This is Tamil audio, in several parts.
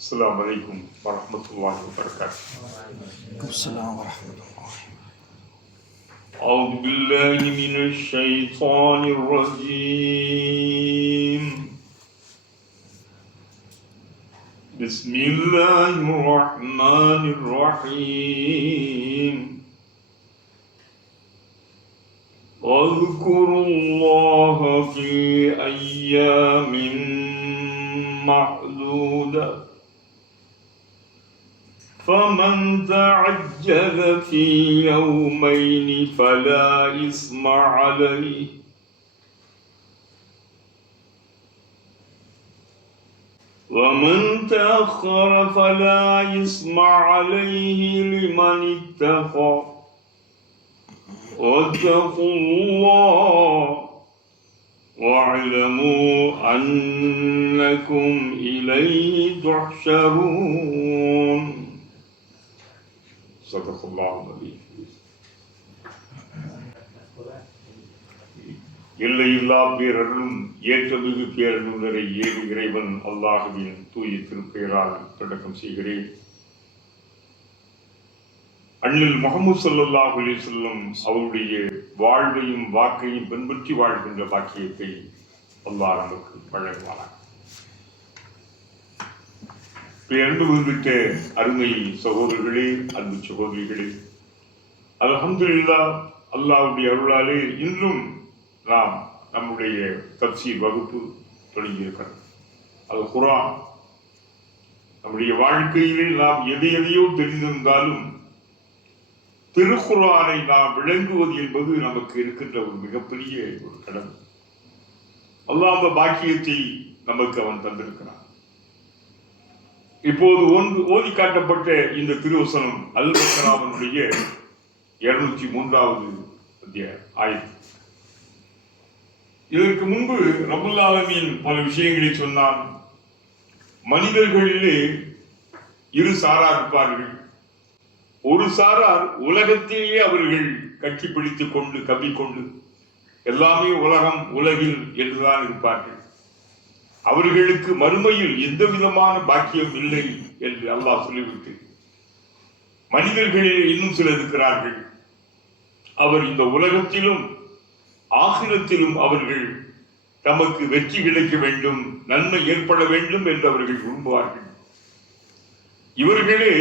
السلام عليكم ورحمة الله وبركاته. السلام ورحمة الله. أعوذ بالله من الشيطان الرجيم. بسم الله الرحمن الرحيم. واذكروا الله في أيام معدودة فمن تعجل في يومين فلا إثم عليه ومن تأخر فلا إثم عليه لمن اتقى واتقوا الله واعلموا أنكم إليه تحشرون. صدق الله العظيم. எல்லையில்லா பேரருளும் ஏற்றமிகு பேரருளரை ஏழு இறைவன் அல்லாஹுவின் தூய திருப்பெயரால் தொடக்கம் செய்கிறேன். அண்ணல் முஹம்மது ஸல்லல்லாஹு அலைஹி வஸல்லம் அவருடைய வாழ்வையும் வாக்கையும் பின்பற்றி வாழ்கின்ற பாக்கியத்தை அல்லாஹ் நமக்கு வழங்குவானார். அன்பு மிகுந்த அருமை சகோதரர்களே, அன்பு சகோதரிகளே, அல்ஹம்துலில்லாஹ் அல்லாஹ்வுடைய அருளாலே இன்றும் நாம் நம்முடைய தஃசீர் வகுப்பு தொடங்கியிருக்கிறோம். அல் குர்ஆன் நம்முடைய வாழ்க்கையிலே நாம் எதையோ தெரிந்திருந்தாலும் திருக்குர்ஆனை நாம் விளங்குவது என்பது நமக்கு இருக்கின்ற ஒரு மிகப்பெரிய ஒரு கடமை. அல்லாஹ் அந்த பாக்கியத்தை நமக்கு அவன் தந்திருக்கிறான். இப்போது ஓதி காட்டப்பட்ட இந்த திருவசனம் அல் பக்ராவுடைய 203வது ஆயத்து. இதற்கு முன்பு ரப்புல் ஆலமீன் பல விஷயங்களை சொன்னான். மனிதர்களிலே இரு சாரார் இருப்பார்கள். ஒரு சாரார் உலகத்தையே அவர்கள் கட்சி பிடித்துக் கொண்டு கவ்விக்கொண்டு எல்லாமே உலகம் உலகில் என்றுதான் இருப்பார்கள். அவர்களுக்கு மறுமையில் எந்த விதமான பாக்கியம் இல்லை என்று அல்லாஹ் சொல்லிவிட்டு மனிதர்களில் இன்னும் சிலர் இருக்கிறார்கள். அவர் இந்த உலகத்திலும் ஆகிரத்திலும் அவர்கள் தமக்கு வெற்றி கிடைக்க வேண்டும், நன்மை ஏற்பட வேண்டும் என்று அவர்கள் விரும்புவார்கள். இவர்களே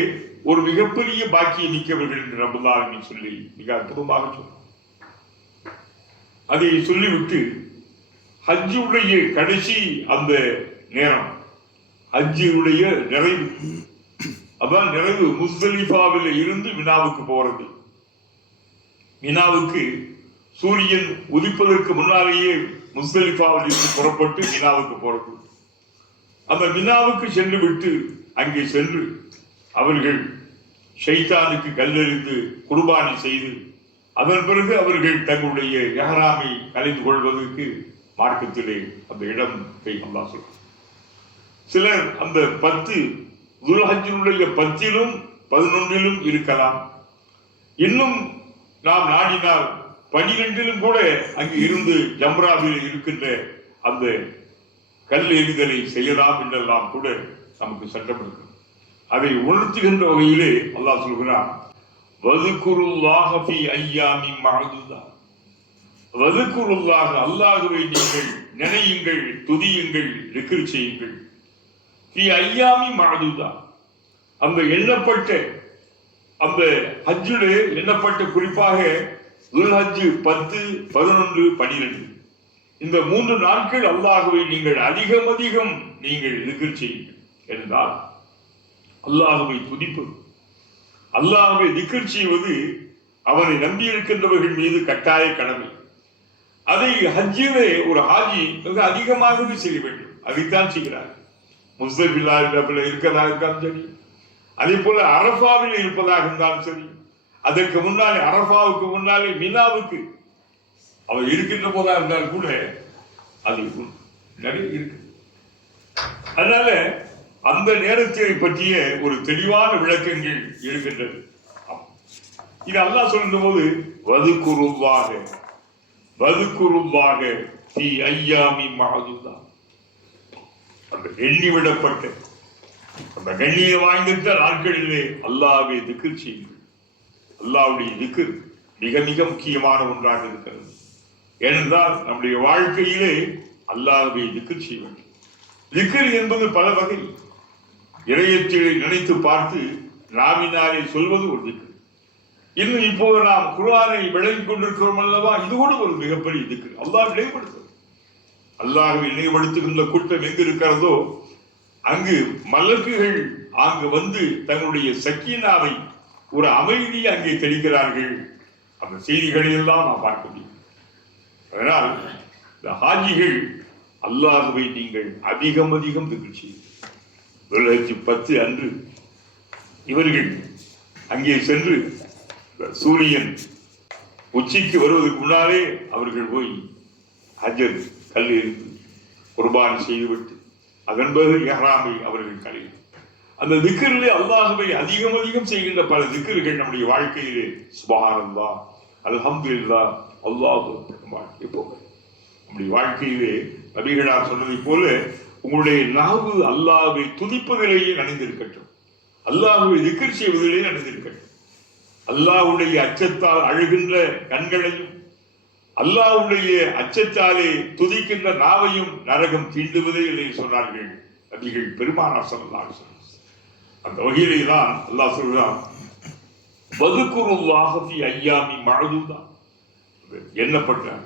ஒரு மிகப்பெரிய பாக்கியம் மிக்கவர்கள் என்று ரப்புல் ஆலமீன் சொல்லி மிக அற்புதமாக சொன்னார். அதை சொல்லிவிட்டு ஹஜ்ஜுடைய கடைசி அந்த நேரம், ஹஜ்ஜுடைய நிறைவு, அதான் நிறைவு முஸ்தலிஃபாவில் இருந்து மினாவுக்கு போறது. மினாவுக்கு சூரியன் உதிப்பதற்கு முன்னாலேயே முஸ்தலிஃபாவில் இருந்து புறப்பட்டு மினாவுக்கு போறது. அந்த மினாவுக்கு சென்று விட்டு அங்கே சென்று அவர்கள் ஷைத்தானுக்கு கல்லெறிந்து குர்பானி செய்து அதன் பிறகு அவர்கள் தங்களுடைய இஹ்ராமை கலைந்து கொள்வதற்கு மார்க்கத்திலே அந்த இடத்தை அல்லாஹ் சொல்றார். சிலர் அந்த 10 துல்ஹஜ்ஜினுடைய 10லும் 11லும் இருக்கலாம். இன்னும் நாம் நாடினால் 12லும் கூட அங்கு இருந்து ஜம்ராவில் இருக்கின்ற அந்த கல் எறிதலை செய்யலாம் என்றெல்லாம் கூட நமக்கு சட்டம் இருக்கு. அதை உணர்த்துகின்ற வகையிலே அல்லாஹ் சொல்கிறான், வதுகுருல்லாஹ ஃபீ அய்யாமின் மஅதூதா. வதுகுருல்லாஹ, அல்லாஹ்வை நீங்கள் நினையுங்கள், துதியுங்கள், திக்ர் செய்யுங்கள். ஃபீ அய்யாமின் மஅதூதா, அந்த எண்ணப்பட்ட அந்த ஹஜ்ஜிலே எண்ணப்பட்ட குறிப்பாக துல்ஹஜ் 10, 11, 12 இந்த 3 நாட்கள் அல்லாஹ்வை நீங்கள் அதிகம் நீங்கள் திக்ர் செய்யுங்கள் என்றால் அல்லாஹ்வை துதிப்பது, அல்லாஹ்வை திக்ர் செய்வது அவனை நம்பி இருக்கின்றவர்கள் மீது கட்டாய கடமை. அதை ஹஜ்ஜிலே ஒரு ஹாஜி மிக அதிகமாகவே செய்ய வேண்டும். அதைத்தான் செய்கிறார். முஸ்தலிஃபாவில் இருக்கிறதா இருந்தாலும் சரி, அதே போல அரஃபாவில் இருப்பதாக இருந்தாலும் சரி, அதற்கு முன்னாலே அரஃபாவுக்கு முன்னாலே மினாவுக்கு அவர் இருக்கின்ற போதா இருந்தால் கூட அது நிறைய இருக்கு. அதனால அந்த நேரத்தை பற்றிய ஒரு தெளிவான விளக்கங்கள் இருக்கின்றது. இது அல்லாஹ் சொல்கின்ற போது வதுகுருல்லாஹ ஃபீ அய்யாமின் மஅதூதா, அந்த எண்ணிவிடப்பட்ட அந்த கண்ணிய வாய்ந்திருந்த நாட்களிலே அல்லாஹ்வை திக்ர் செய்யுங்கள். அல்லாஹ்வுடைய திக்ர் மிக மிக முக்கியமான ஒன்றாக இருக்கிறது. ஏனென்றால் நம்முடைய வாழ்க்கையிலே அல்லாஹ்வை திக்ர் செய்ய வேண்டும். திக்ர் என்பது பல வகை. இறையற்றியை நினைத்து பார்த்து நாவினாலே சொல்வது ஒரு திக்ர். இன்னும் இப்போது நாம் குர்ஆனை விளங்கிக் கொண்டிருக்கிறோம் அல்லவா, இது கூட ஒரு மிகப்பெரிய திக்ர். அல்லாஹ் நினைவுபடுத்தும். அல்லாஹ்வை நினைவுபடுத்துகின்ற கூட்டம் எங்கு இருக்கிறதோ அங்கு மலக்குகள் அங்கு வந்து தங்களுடைய சக்கீனாவை ஒரு அமைதியை அங்கே தெளிக்கிறார்கள். அந்த செய்திகளை எல்லாம் நாம் பார்க்க முடியும். அதனால் இந்த ஹாஜிகள் அல்லாஹ்வை நீங்கள் அதிகம் அதிகம் திக்ர் செய்யுங்கள். 10 அன்று இவர்கள் அங்கே சென்று சூரியன் உச்சிக்கு வருவதற்கு முன்னாலே அவர்கள் போய் ஹஜர் கல் எறிந்து குர்பான் செய்துவிட்டு அதன் பிறகு இஹ்ராமை அவர்கள் கலையும். அந்த திக்ரிலே அல்லாஹ்வை அதிகம் அதிகம் செய்கின்ற பல திக்ர்கள் நம்முடைய வாழ்க்கையிலே சுப்ஹானல்லாஹ், அல்ஹம்துலில்லாஹ், அல்லாஹு அக்பர். நம்முடைய வாழ்க்கையிலே நபிகளார் சொன்னதை போல உங்களுடைய நாவு அல்லாஹ்வை துதிப்பதிலேயே நனைந்திருக்கட்டும், அல்லாஹ்வை திக்ர் செய்வதிலேயே நனைந்திருக்கட்டும். அல்லாஹ்வுடைய அச்சத்தால் அழுகின்ற கண்களையும் அல்லாஹ்வுடைய அச்சத்தாலே துதிக்கின்ற நாவையும் நரகம் தீண்டுவதே இல்லை சொன்னார்கள் நபிகள் பெருமானார் ஸல்லல்லாஹு அலைஹி வஸல்லம். அந்த வகையிலே தான் அல்லாஹ் சொல்றான், வதுகுருல்லாஹ ஃபீ அய்யாமி மஅதூதா, எண்ணப்பட்டார்.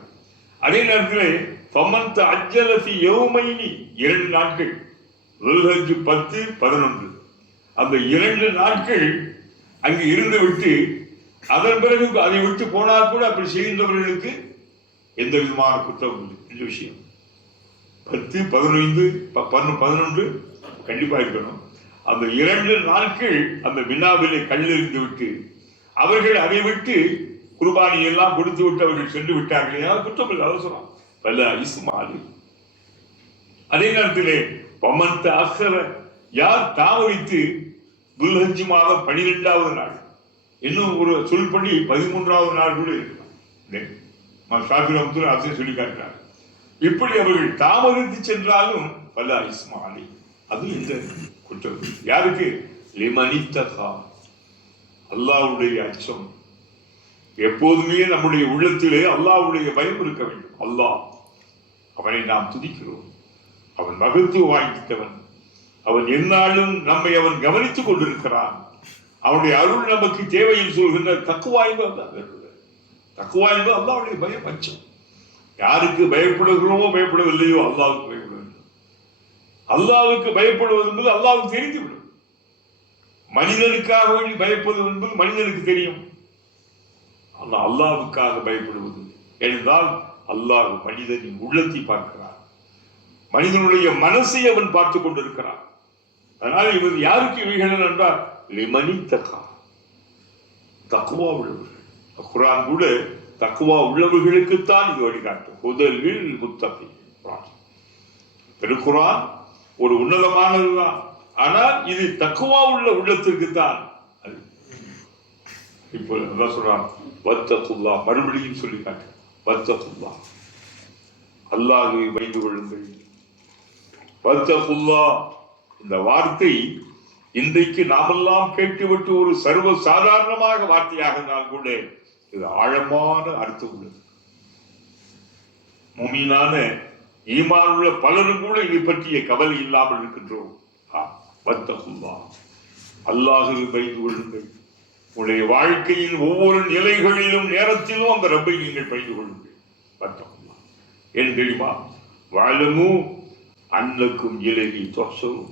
அதே நேரத்தில் ஃபமன் தஅஜ்ஜல ஃபீ யௌமைனி, 2 நாட்கள், ذுல்ஹஜ் 10, 11, அந்த 2 நாட்கள் அங்கு இருந்து விட்டு அதன் பிறகு அதை விட்டு போனால் கூட அப்படி செய்கின்றவர்களுக்கு எந்த விதமான குற்றம் இல்லை. இந்த விஷயம் 10, 15, 11 கண்டிப்பா இருக்கணும். அந்த 2 நாட்கள் அந்த வினாவிலே கல்லெறிந்து விட்டு அவர்கள் அதை விட்டு குர்பானி எல்லாம் கொடுத்து விட்டு அவர்கள் சென்று விட்டார்கள். ஏதாவது குற்றம் இல்லை, அவசரம் பல இஸ்மாலி. அதே நேரத்திலே பமந்த அசர, யார் தாமதித்து துல்ஹஜ் மாதம் 12வது நாள், இன்னும் ஒரு சொல்படி 13வது நாள் கூட இருக்கலாம். சொல்லி காட்டினார். இப்படி அவர்கள் தாமதித்து சென்றாலும் பல இஸ்மாலி, அது இந்த குற்றம். யாருக்கு? லிமனித்தகா, அல்லாஹ்வுடைய அச்சம். எப்போதுமே நம்முடைய உள்ளத்திலே அல்லாஹ்வுடைய பயம் இருக்க வேண்டும். அல்லாஹ், அவனை நாம் துதிக்கிறோம், அவன் மகத்துவம் வாய்ந்தவன், அவன் எந்நாளும் நம்மை அவன் கவனித்துக் கொண்டிருக்கிறான். அவனுடைய அருள் நமக்கு தேவையில் சொல்கின்ற தக்குவா என்பது தக்குவா என்பது அல்லாஹ்வுடைய பயம், அச்சம். யாருக்கு பயப்படுகிறோமோ பயப்படவில்லையோ அல்லாஹ்வுக்கு பயப்பட வேண்டும். அல்லாஹ்வுக்கு பயப்படுவது என்பது அல்லாஹ்வுக்கு தெரிந்துவிடும். மனிதனுக்காக வேண்டி பயப்படுவது என்பது மனிதனுக்கு தெரியும். ஆனால் அல்லாஹ்வுக்காக பயப்படுவது என்றால் அல்லாஹ் மனிதனின் உள்ளத்தை பார்க்கிறான், மனிதனுடைய மனசை அவன் பார்த்துக் கொண்டிருக்கிறான். அதனால இவர் யாருக்கு இவைகள் என்றால் லிமனித்தகா, தக்குவா உள்ளவர்கள். குர்ஆன் கூட தக்குவா உள்ளவர்களுக்குத்தான் இது வழிகாட்டும். ஹுதல் முத்தகீன். திருக்குர்ஆன் ஒரு உன்னதமானதுதான், ஆனால் இது தக்குவா உள்ள உள்ளத்திற்குத்தான். இப்போ அதான் சொல்றான், வத்தகுல்லா, மறுபடியும் சொல்லி காட்டு, வத்தகுல்லா, அல்லாஹ்வை பயந்து கொள்ளுங்கள். வத்தகுல்லா, இந்த வார்த்தை இன்றைக்கு நாமெல்லாம் கேட்டுவிட்டு ஒரு சர்வ சாதாரணமாக வார்த்தையாக இருந்தால் கூட இது ஆழமான அர்த்தம் உள்ளது. முஃமினான ஈமான் உள்ள பலரும் கூட இதை பற்றிய கவலை இல்லாமல் இருக்கின்றோம். வத்தகுல்லா, அல்லாஹ்வை பயந்து கொள்ளுங்கள். உங்களுடைய வாழ்க்கையின் ஒவ்வொரு நிலைகளிலும் நேரத்திலும் அந்த ரப்பை நீங்கள் பயந்து கொள்ளுங்கள். வத்தகுல்லா ஏன் தெரியுமா? வாழமு அன்னக்கும் இலகி தொசரும்,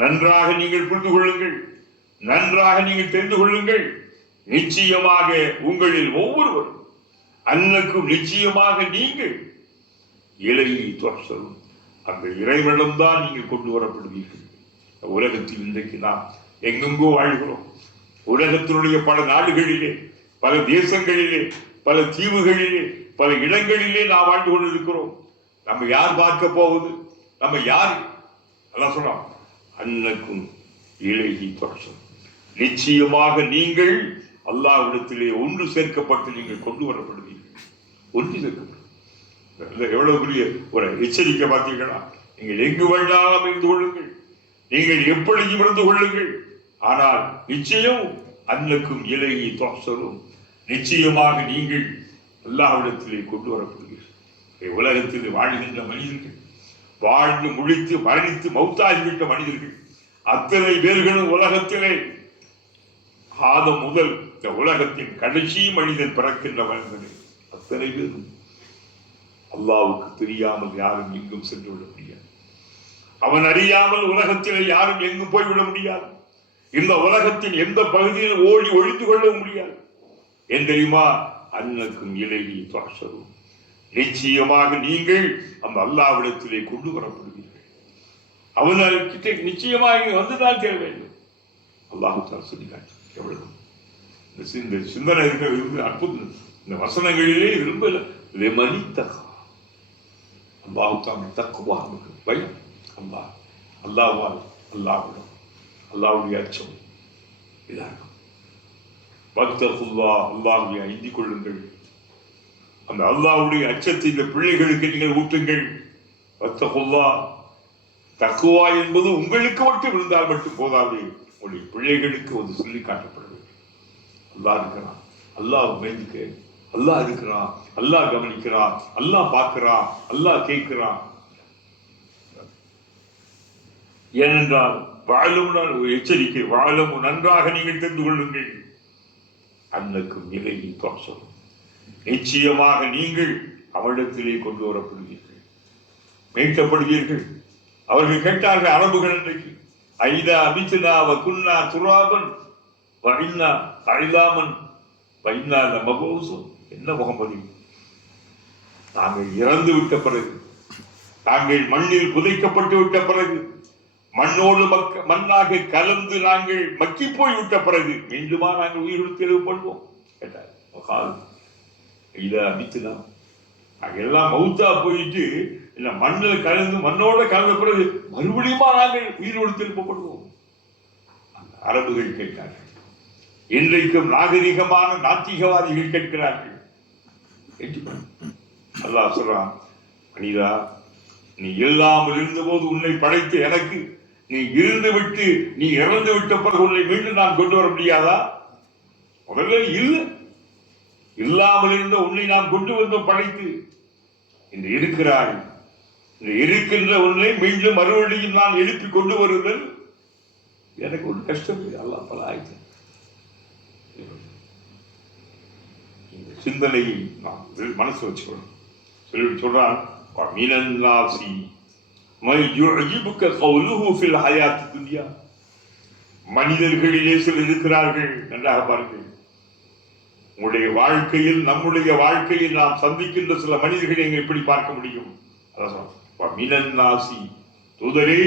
நன்றாக நீங்கள் புரிந்து கொள்ளுங்கள், நன்றாக நீங்கள் தெரிந்து கொள்ளுங்கள். நிச்சயமாக உங்களில் ஒவ்வொருவரும், அன்னக்கும் நிச்சயமாக நீங்கள், இலகி தொசரும், அந்த இறைவனிடம்தான் நீங்கள் கொண்டு வரப்படுவீர்கள். உலகத்தில் இன்றைக்கு நாம் எங்கெங்கோ வாழ்கிறோம். உலகத்தினுடைய பல நாடுகளிலே, பல தேசங்களிலே, பல தீவுகளிலே, பல இடங்களிலே நாம் வாழ்ந்து கொண்டிருக்கிறோம். நம்ம யார் பார்க்க போவது? நம்ம யார்? அல்லாஹ் சொல்றான், அன்னக்கும் இலகி தொசரும், நிச்சயமாக நீங்கள் அல்லாஹ்விடத்திலே ஒன்று சேர்க்கப்பட்டு நீங்கள் கொண்டு வரப்படுவீர்கள். ஒன்று சேர்க்கப்படும். எவ்வளவு பெரிய ஒரு எச்சரிக்கை பார்த்தீர்களா? நீங்கள் எங்கு வேண்டாம் இருந்து கொள்ளுங்கள், நீங்கள் எப்படியும் இருந்து கொள்ளுங்கள். ஆனால் நிச்சயம் அன்னுக்கும் இலையை தோசரும், நிச்சயமாக நீங்கள் அல்லாஹ்விடத்திலே கொண்டு வரப்படுவீர்கள். உலகத்தில் வாழ்கின்ற மனிதர்கள், வாழ்ந்து முடித்து மரணித்து மௌத்தாகிவிட்ட மனிதர்கள் அத்தனை பேர்களும் உலகத்திலே ஆதம் முதல் இந்த உலகத்தின் கடைசி மனிதன் பிறக்கின்ற மனிதர்கள் அத்தனை பேரும் அல்லாஹ்வுக்கு தெரியாமல் யாரும் எங்கும் சென்று விட முடியாது. அவன் அறியாமல் உலகத்திலே யாரும் எங்கும் போய்விட முடியாது. இந்த உலகத்தின் எந்த பகுதியில் ஓடி ஒழித்து கொள்ள முடியாது. ஏன் தெரியுமா? அன்னக்கும் இலையை துவசரும், நிச்சயமாக நீங்கள் அந்த அல்லாஹ்விடத்திலே கொண்டு வரப்படுவீர்கள். அவன்கிட்ட நிச்சயமாக வந்துதான் தேர வேண்டும். அல்லாஹ் தான் சொல்லி காட்டு. எவ்வளவு இந்த சிந்தனை இருக்கிற அற்புதம் இந்த வசனங்களிலே விரும்பல. லெமனி தகா, அல்லாஹ் தான் தக்குவா, பயம், அல்லாஹ் அல்லாஹ்வால் அல்லாஹ்விடம் அல்லாஹ்வுடைய அச்சம் இதாகும். வத்தகுல்லாஹ், அல்லாஹ்வை அஞ்சிக் கொள்ளுங்கள். அந்த அல்லாஹ்வுடைய அச்சத்தை இந்த பிள்ளைகளுக்கு நீங்கள் ஊட்டுங்கள். வத்தகுல்லாஹ், தக்குவா என்பது உங்களுக்கு மட்டும் இருந்தால் மட்டும் போதாது, உங்களுடைய பிள்ளைகளுக்கு வந்து சொல்லி காட்டப்பட வேண்டும். அல்லாஹ் இருக்கிறான், அல்லாஹ் பயந்துக்க, அல்லாஹ் இருக்கிறான், அல்லாஹ் கவனிக்கிறான், அல்லாஹ் பார்க்கிறான், அல்லாஹ் கேட்கிறான். ஏனென்றால் வாழும் எச்சரிக்கை, வாழும் நன்றாக நீங்கள் தெரிந்து கொள்ளுங்கள். அன்னுக்கும் நிலையை தோற்றம், நிச்சயமாக நீங்கள் அவரிடத்திலே கொண்டு வரப்படுவீர்கள், மீட்கப்படுவீர்கள். அவர்கள் கேட்டார்கள் அரபுகள் இன்றைக்கு, ஐதா அபித்னா வகுன்னா துராபன் வைன்னா ஐலாமன் வைன்னா மபூசும். என்ன முகமது, நாங்கள் இறந்து விட்ட பிறகு, நாங்கள் மண்ணில் புதைக்கப்பட்டு விட்ட பிறகு, மண்ணோடு மண்ணாக கலந்து நாங்கள் மக்கி போய் விட்ட பிறகு மீண்டுமா நாங்கள் உயிரோடு தெளிவு பண்ணுவோம் கேட்டார். இதை அபித்துதான் நாங்கள் எல்லாம் மௌத்தா போயிட்டு இல்ல மண்ணில் கலந்து மண்ணோட கலந்த பிறகு மறுபடியுமா நாங்கள் உயிரோடு திருப்பப்படுவோம். அந்த அரபுகள் கேட்கிறார்கள். இன்றைக்கும் நாகரிகமான நாத்திகவாதிகள் கேட்கிறார்கள். அல்லாஹ் சொல்றான், மனிதா, நீ இல்லாமல் இருந்தபோது உன்னை படைத்து எனக்கு நீ இருந்து விட்டு நீ இறந்து விட்ட பிறகு உன்னை மீண்டும் நான் கொண்டு வர முடியாதா? முதல்ல இல்லாமல் இருந்த உன்னை நான் கொண்டு வந்து படைத்து இன்று இருக்கிறாய். இந்த இருக்கின்ற உன்னை மீண்டும் மறுபடியும் நான் எழுப்பி கொண்டு வருதல் எனக்கு ஒரு கஷ்டம் இல்லை. அல்லாஹ் பல ஆயிடுச்சு. இந்த சிந்தனையை நாம் மனசு வச்சுக்கணும். சொல்லி சொல்றான், மனிதர்களிலே சிலர் இருக்கிறார்கள். நன்றாக பாருங்கள், உங்களுடைய வாழ்க்கையில் நம்முடைய வாழ்க்கையில் நாம் சந்திக்கின்ற சில மனிதர்களை நீங்கள் எப்படி பார்க்க முடியும்? மினன்னாசி தூதரே,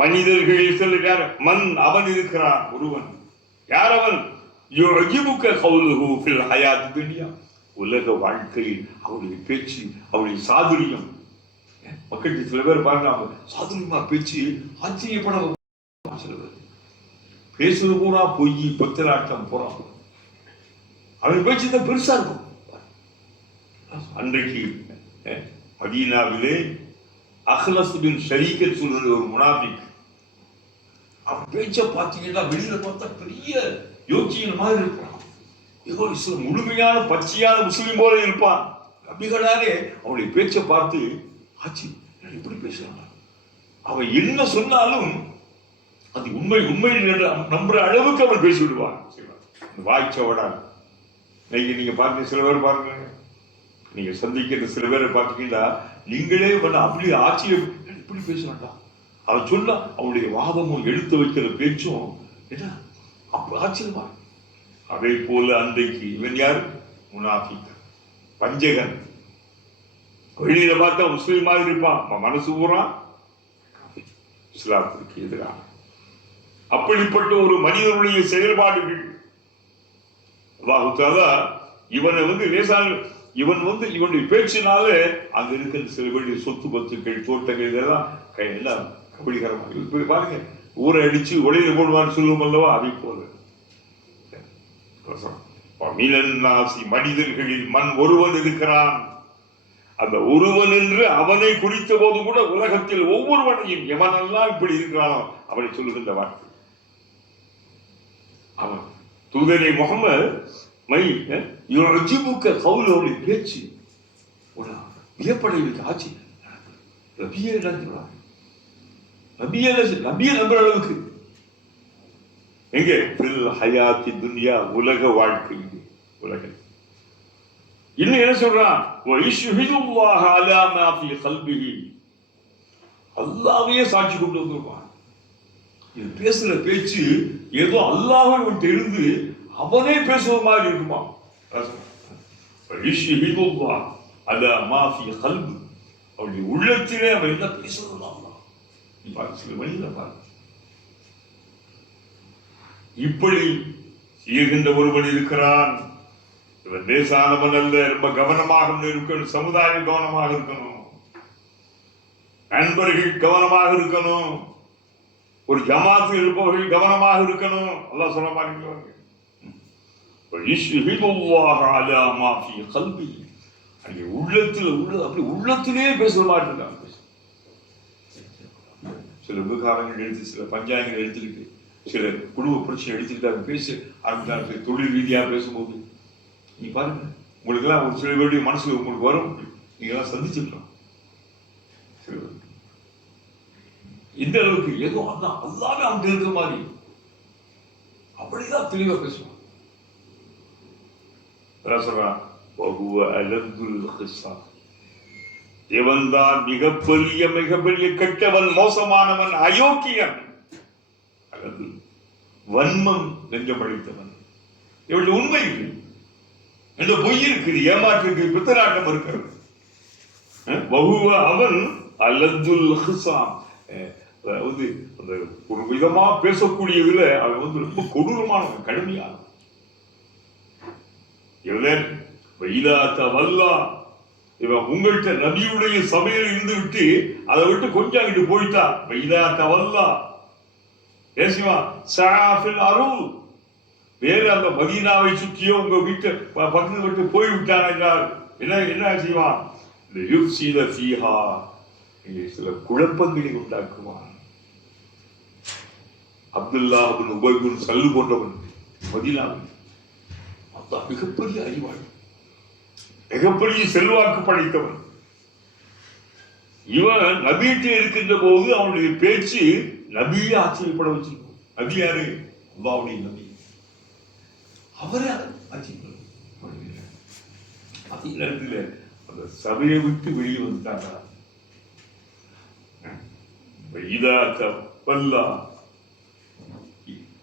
மனிதர்களில் சிலர் யார்? மன், அவன் இருக்கிறான், ஒருவன். யார் அவன்? உலக வாழ்க்கையில் அவருடைய பேச்சு, அவருடைய சாதுரியம். மக்களுக்கு சில பேர் பாருங்க, சாதுரியமா பேச்சு ஆச்சரியப்பட. சில பேர் பேசுறது பூரா பொய், பத்திராட்டம் பூரா. அவன் பேச்சு தான் பெருசா இருக்கும். அன்றைக்கு மதீனாவிலே அஹ்லஸ் பின் ஷரீக் சொல்ற ஒரு முனாஃபிக், அவன் பேச்சை பார்த்தீங்கன்னா வெளியில பார்த்தா பெரிய யோக்கியன் மாதிரி இருப்பான். ஏதோ இஸ்லாம் முழுமையான பச்சையான முஸ்லிம் போல இருப்பான். நபிகளாரே அவனுடைய பேச்சை பார்த்து ஆச்சு, எப்படி பேசுறாங்க, அவன் என்ன சொன்னாலும் அது உண்மை உண்மை நம்புற அளவுக்கு அவன் பேசி விடுவான். வாய்ச்சவடா நீங்க பாருங்க, சில பேர் பாருங்க, நீங்க சந்திக்கிற சில பேரை பார்த்தீங்கன்னா நீங்களே அப்படியே ஆச்சரியம், இப்படி பேசுறான்டா. அவன் சொன்னா அவனுடைய வாதமும் எடுத்து வைக்கிற பேச்சும் என்ன அப்ப ஆச்சரியமா. அதே போல அன்றைக்கு இவன் யார்? முனாஃபிக், வஞ்சகன். வெளியில பார்த்தா முஸ்லீம் மாதிரி இருப்பான், மனசு பூரா இஸ்லாத்திற்கு எதிராக. அப்படிப்பட்ட ஒரு மனிதனுடைய செயல்பாடுகள் அல்லாஹ் தஆலா இவனை லேசான இவனுடைய பேச்சினால அங்க இருக்கிற சில பேருடைய சொத்து பத்துக்கள், தோட்டங்கள் இதெல்லாம் எல்லாம் கபடிகரமாக பாருங்க. ஊரை அடிச்சு உடையில போடுவான்னு சொல்லுவோம் அல்லவா, அதை போல மனிதர்களில் மண் ஒருவன் இருக்கிறான். அந்த ஒருவன் என்று அவனை குறித்த போது கூட உலகத்தில் ஒவ்வொருவனையும் எவனெல்லாம் இப்படி இருக்கிறானோ அவனை சொல்லுகின்ற வார்த்தை. அவன் தூதரை முகமது கவுலோடைய பேச்சு வியப்படைவுக்கு ஆட்சி நபியே நம்புற அளவுக்கு எங்கே ஹயாத்தி துன்யா உலக வாழ்க்கை உலக இன்னும் என்ன சொல்றான் அல்லாஹ்வையே சாட்சி கொண்டு வந்திருப்பான். இது பேசுற பேச்சு ஏதோ அல்லாஹ்வை விட்டு இருந்து அவனே பேசுவது மாதிரி இருக்குமா? அவருடைய உள்ளத்திலே அவன் என்ன பேசுறதுலாம் சில வழியில பாருங்க. இப்படி செய்கின்ற ஒருவன் இருக்கிறான். இவன் லேசானவன் அல்ல. ரொம்ப கவனமாக இருக்கணும். சமுதாயம் கவனமாக இருக்கணும். நண்பர்கள் கவனமாக இருக்கணும். ஒரு ஜமாத்தில் இருப்பவர்கள் கவனமாக இருக்கணும். அல்லாஹ் சொல்ல மாட்டேங்கிறாங்க. உள்ளத்திலே பேசுற மாதிரி இருக்காங்க. சில விவகாரங்கள் எடுத்து, சில பஞ்சாயங்கள் எடுத்துக்கிட்டு, சில குடும்ப பிரச்சனை எடுத்துக்கிட்டு பேசி ஆரம்பித்தாங்க. தொழில் ரீதியாக பேசும்போது நீ பாருங்க, உங்களுக்கு எல்லாம் ஒரு சில பேருடைய மனசுல உங்களுக்கு வரும். நீங்க எல்லாம் சந்திச்சிருக்கலாம். இந்த அளவுக்கு ஏதோ அதான் அல்லாமே அவங்க இருக்கிற மாதிரி அப்படிதான் தெளிவா பேசுவான். இவன்தான் மிகப்பெரிய மிகப்பெரிய கெட்டவன், மோசமானவன், அயோக்கியன், அல்லது வன்மம் நெஞ்சம் அளித்தவன். இவளுடைய உண்மை இருக்கு, என்ற பொய் இருக்குது, ஏமாற்றுக்கு பித்தராட்டம் இருக்கிறது. அவன் அல்லதுல் ஹிசாம், அதாவது அந்த ஒரு விதமா பேசக்கூடியதுல அவன் வந்து ரொம்ப கொடூரமானவன், கடுமையான. இவன் உங்கள்கிட்ட நபியுடைய சபையில் இருந்து விட்டு அதை விட்டு கொஞ்சம் அங்கிட்டு போயிட்டா அருள் வேறு அந்த மதீனாவை சுற்றியோ உங்க வீட்டை பக்கத்து விட்டு போய்விட்டான் என்றால் என்ன செய்வான்? சில குழப்பங்களை உண்டாக்குவான். அப்துல்லா உபை சல்லு போன்றவன் மதீனாவில் மிகப்பெரிய அறிவாளி, மிகப்பெரிய செல்வாக்கு படைத்தவன். இவன் நபியிட்டே இருக்கின்ற போது அவனுடைய பேச்சு நபியே ஆச்சரியப்பட வச்சிருக்கும். நபி யாரு? அல்லாஹ்வுடைய நபி. அவரே ஆச்சரியப்பட அதே நேரத்தில் அந்த சபையை விட்டு வெளியே வந்துட்டாங்க.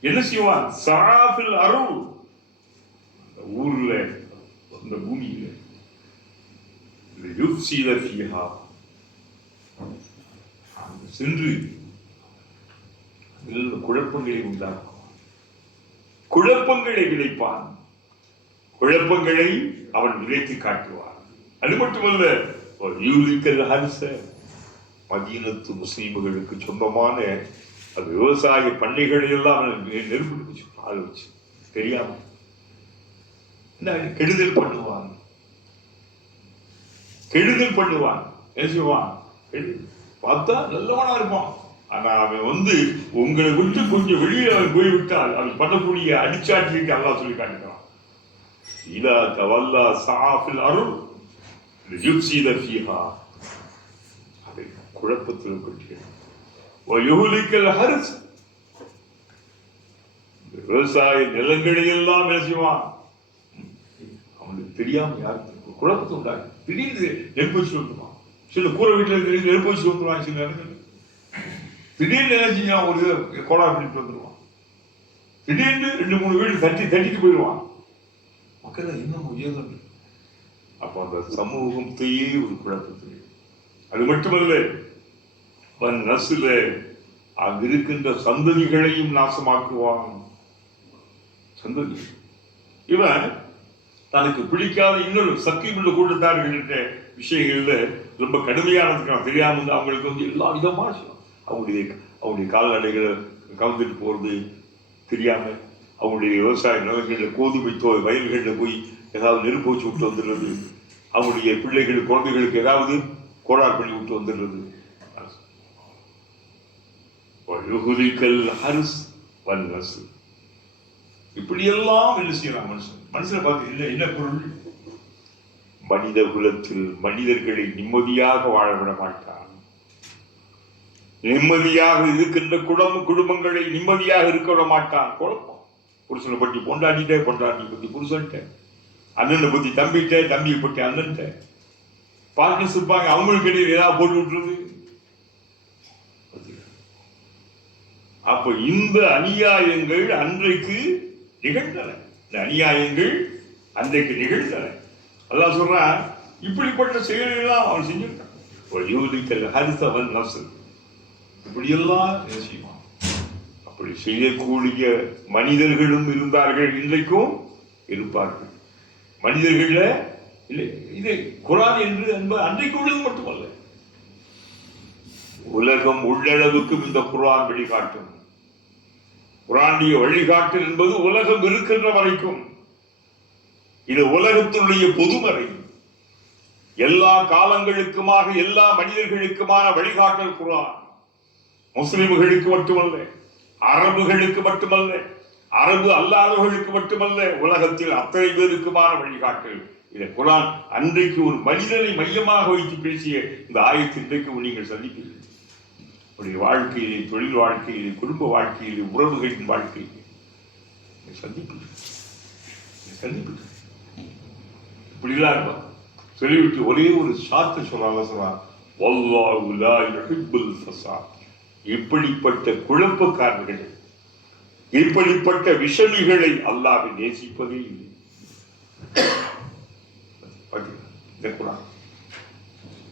என்ன செய்வான்? சராஃபில் அருள், ஊர்ல அந்த பூமியில சென்று குழப்பங்களை உண்டாக்குவான், குழப்பங்களை விளைப்பான், குழப்பங்களை அவன் விளைத்து காட்டுவான். அது மட்டுமல்ல, மதீனத்து முஸ்லீம்களுக்கு சொந்தமான அது விவசாய பண்ணைகளை எல்லாம் நெருப்பு ஆள் வச்சு தெரியாம கெடுதல் பண்ணுவான், கெடுதல் பண்ணுவான். என்ன செய்வான்? பார்த்தா நல்லவனா இருப்பான். ஆனா அவன் வந்து உங்களை விட்டு கொஞ்சம் வெளியே அவன் போய்விட்டால் அவன் பண்ணக்கூடிய அடிச்சாட்சிக்கு அல்லாஹ் சொல்லி காட்டுகிறான். இதா தவல்லா சாஃபில் அருள் யுஃப்ஸித ஃபீஹா, அதை குழப்பத்தில் கொள்கிறான். வயுஹ்லிகல் ஹர்ஸ், விவசாய நிலங்களை எல்லாம் என்ன செய்வான்? அவனுக்கு தெரியாம யாருக்கு குழப்பத்தை உண்டாங்க. திடீர்னு நெருப்பு வச்சு வந்துடுவான். சில கூரை வீட்டில் திடீர்னு நெருப்பு வச்சு வந்துடுவான். சில இடங்கள் திடீர்னு என்ன செய்யும்? ஒரு கோலா பண்ணிட்டு வந்துடுவான். திடீர்னு 2-3 வீடு தட்டிட்டு போயிடுவான். மக்கள் இன்னும் உயர்ந்து அப்ப அந்த சமூகத்தையே ஒரு குழப்பத்தை. அது மட்டுமல்ல, நசுல அங்கு இருக்கின்ற சந்ததிகளையும் நாசமாக்குவான். சந்ததி இவன் தனக்கு பிடிக்காத இன்னொரு சக்தி உள்ள கூட்டத்தார்கள் என்ற விஷயங்கள்ல ரொம்ப கடுமையானதுக்கு தெரியாம வந்து அவங்களுக்கு வந்து எல்லா விதமான அவங்களுடைய கால்நடைகளை கலந்துட்டு போறது தெரியாம, அவங்களுடைய விவசாய நிலங்களில் கோதுமை வயல்களில் போய் ஏதாவது நெருப்பு வச்சு விட்டு வந்துடுறது, அவனுடைய பிள்ளைகள் குழந்தைகளுக்கு ஏதாவது கோளாறு பண்ணி விட்டு வந்துடுறது. இப்படியெல்லாம் என்ன செய்யலாம் மனுஷனை பார்த்து இல்லை. என்ன பொருள்? மனித குலத்தில் மனிதர்களை நிம்மதியாக வாழ விட மாட்டான். நிம்மதியாக இருக்கின்ற குடும்பங்களை நிம்மதியாக இருக்க விட மாட்டான். குழப்பம். புருஷனை பற்றி பொண்டாட்டிட்ட, பொண்டாட்டி பத்தி புருஷன்ட்ட, அண்ணனை பத்தி தம்பிட்ட, தம்பியை பற்றி அண்ணன்ட்ட பார்ட்னர்ஸ் இருப்பாங்க. அவங்களுக்கு இடையே ஏதாவது போட்டு விட்டுருது. அப்ப இந்த அநியாயங்கள் அன்றைக்கு நிகழ்ந்தன. இந்த அநியாயங்கள் அன்றைக்கு நிகழ்ந்தன. அல்லாஹ் சொல்றான், இப்படிப்பட்ட செயலெல்லாம் அவன் செஞ்சிருக்கான். இப்படியெல்லாம் செய்வான். அப்படி செய்யக்கூடிய மனிதர்களும் இருந்தார்கள், இன்றைக்கும் இருப்பார்கள். மனிதர்கள இது குர்ஆன் என்று அன்றைக்கு உள்ளது மட்டுமல்ல, உலகம் உள்ளளவுக்கும் இந்த குர்ஆன் வழிகாட்டும். குர்ஆனுடைய வழிகாட்டல் என்பது உலகம் இருக்கின்ற வரைக்கும். இது உலகத்தினுடைய பொதுமறை. எல்லா காலங்களுக்குமாக எல்லா மனிதர்களுக்குமான வழிகாட்டல் குர்ஆன். முஸ்லிம்களுக்கு மட்டுமல்ல, அரபுகளுக்கு மட்டுமல்ல, அரபு அல்லாதவர்களுக்கு மட்டுமல்ல, உலகத்தில் அத்தனை பேருக்குமான வழிகாட்டல். இந்த குர்ஆன் அன்றைக்கு ஒரு மனிதனை மையமாக வைத்து பேசிய இந்த ஆயத்தை இன்றைக்கு நீங்கள் சந்திப்பீர்கள். உடைய வாழ்க்கையிலே, தொழில் வாழ்க்கையிலே, குடும்ப வாழ்க்கையிலே, உறவுகளின் வாழ்க்கையிலே சந்திப்பீர்கள். இப்படிலாம் இருப்பான். சொல்லிவிட்டு ஒரே ஒரு சாத்து சொல்றான், வல்லாஹு லா யுஹிப்புல் ஃபஸாத். இப்படிப்பட்ட குழப்பக்காரர்கள், இப்படிப்பட்ட விஷமிகளை அல்லாஹ் நேசிப்பதே இல்லை. இந்த குர்ஆன்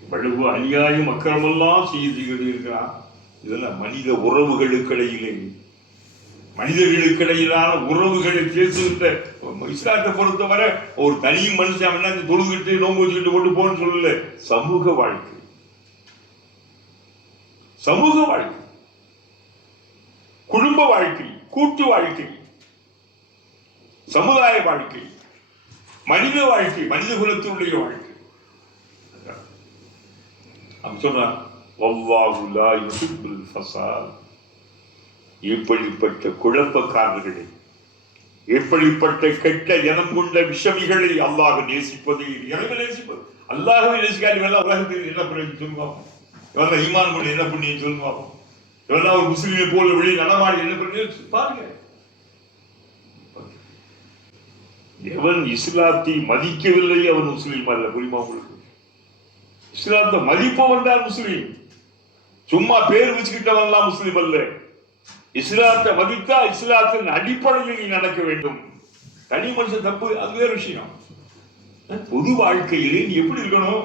இவ்வளவு அநியாயம் அக்கிரமெல்லாம் செய்து இருக்கிறான். இதெல்லாம் மனித உறவுகளுக்கிடையிலே, மனிதர்களுக்கிடையிலான உறவுகளை பேசுகின்ற இஸ்லாத்தை பொறுத்தவரை ஒரு தனி மனுஷன் என்ன தொழுகிட்டு நோம்பு வச்சுக்கிட்டு கொண்டு போன்னு சொல்லல. சமூக வாழ்க்கை, சமூக வாழ்க்கை, குடும்ப வாழ்க்கை, கூட்டு வாழ்க்கை, சமுதாய வாழ்க்கை, மனித வாழ்க்கை, மனித குலத்தினுடைய வாழ்க்கை. சொல்றான், வல்லாஹு லா யுஹிப்புல் ஃபஸாத். இப்படிப்பட்ட குழப்பக்காரர்களை, எப்படிப்பட்ட கெட்ட இனம் கொண்ட விஷமிகளை அல்லாஹ் நேசிப்பது. எனக்கு நேசிப்பது அல்லாஹ்வை நேசிக்காது. இவெல்லாம் உலகத்தில் என்ன பண்ணி சொல்லுவாங்க, இவெல்லாம் ஈமான் பண்ணி என்ன பண்ணி சொல்லுவாங்க, இவெல்லாம் ஒரு முஸ்லீமை போல வெளியே நடமாடி என்ன பண்ணி பாருங்க. எவன் இஸ்லாத்தை மதிக்கவில்லை அவன் முஸ்லீம் அல்ல. புரியுமா உங்களுக்கு? இஸ்லாத்தை மதிப்பவன் தான் முஸ்லீம். சும்மா பேர் வச்சுக்கிட்டவன் முஸ்லீம் அல்ல. இஸ்லாத்தை மதித்தா இஸ்லாத்தின் அடிப்படையில் நீ நடக்க வேண்டும். தனி மனுஷன் தப்பு, அது வேற விஷயம். பொது வாழ்க்கையிலே நீ எப்படி இருக்கணும்?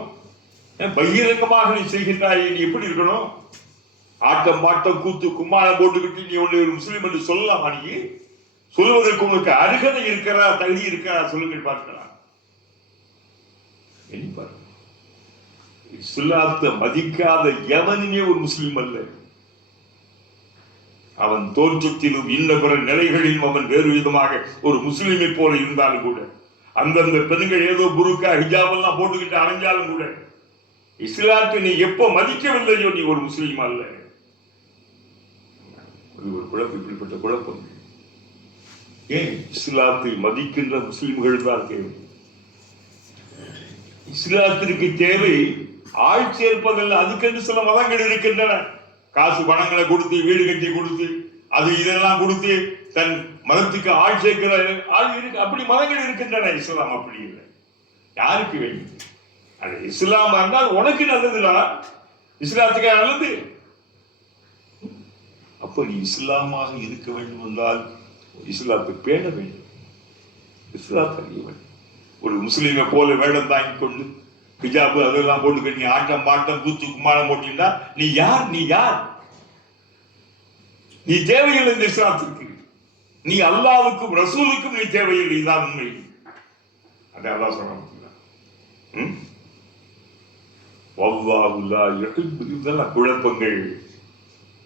பகிரங்கமாக நீ செய்கின்றாய், நீ எப்படி இருக்கணும்? ஆட்டம் பாட்டம் கூத்து கும்மாளம் போட்டுக்கிட்டு நீ ஒன்று ஒரு முஸ்லீம் என்று சொல்லலாமா? நீ சொல்வதற்கு உங்களுக்கு அருகதை இருக்கிறா, தகுதி இருக்கிறா? சொல்லுங்கள் பார்க்கலாம். இஸ்லாத்தை மதிக்காத எவனுமே ஒரு முஸ்லீம் அல்ல. அவன் தோற்றத்திலும் இன்ன பிற நிலைகளிலும் அவன் வேறு விதமாக ஒரு முஸ்லீமை போல இருந்தாலும் கூட, அந்தந்த பெண்கள் ஏதோ புருக்கா ஹிஜாப் எல்லாம் போட்டுக்கிட்டு அணைஞ்சாலும் கூட, இஸ்லாத்தை நீ எப்ப மதிக்கவில்லையோ நீ ஒரு முஸ்லீம் அல்ல. ஒரு குழப்பம், இப்படிப்பட்ட குழப்பம். ஏன் இஸ்லாத்தை மதிக்கின்ற முஸ்லிம்கள் தான் தேவை. இஸ்லாத்திற்கு தேவை ஆள் சேர்ப்பதல்ல. அதுக்கென்று சில மதங்கள் இருக்கின்றன. காசு பணங்களை கொடுத்து, வீடு கட்டி கொடுத்து, அது இதெல்லாம் கொடுத்து தன் மதத்துக்கு ஆள் சேர்க்கிற ஆள் இருக்கு. அப்படி மதங்கள் இருக்கின்றன. இஸ்லாம் அப்படி இல்லை. யாருக்கு வேண்டும்? அது இஸ்லாம் இருந்தால் உனக்கு நல்லதுதான், இஸ்லாத்துக்கு நல்லது. அப்ப நீ இஸ்லாமாக இருக்க வேண்டும் என்றால் இஸ்லாத்தை பேண வேண்டும், இஸ்லாத்தை அறிய வேண்டும். ஒரு முஸ்லீமை போல வேடம் தாங்கி கொண்டு ஹிஜாபு அதெல்லாம் போட்டு நீ ஆட்டம் பாட்டம் கூத்து கும்மாளம் போட்டீங்கன்னா நீ யார்? நீ யார்? நீ தேவையில்லை இந்த இஸ்லாத்திற்கு. நீ அல்லாஹ்வுக்கும் ரசூலுக்கும் நீ தேவையில்லை. இதுதான் உண்மை. அதை அல்லாஹ் சொல்றான். வல்லாஹு லா யுஹிப்பு. இதெல்லாம் குழப்பங்கள்.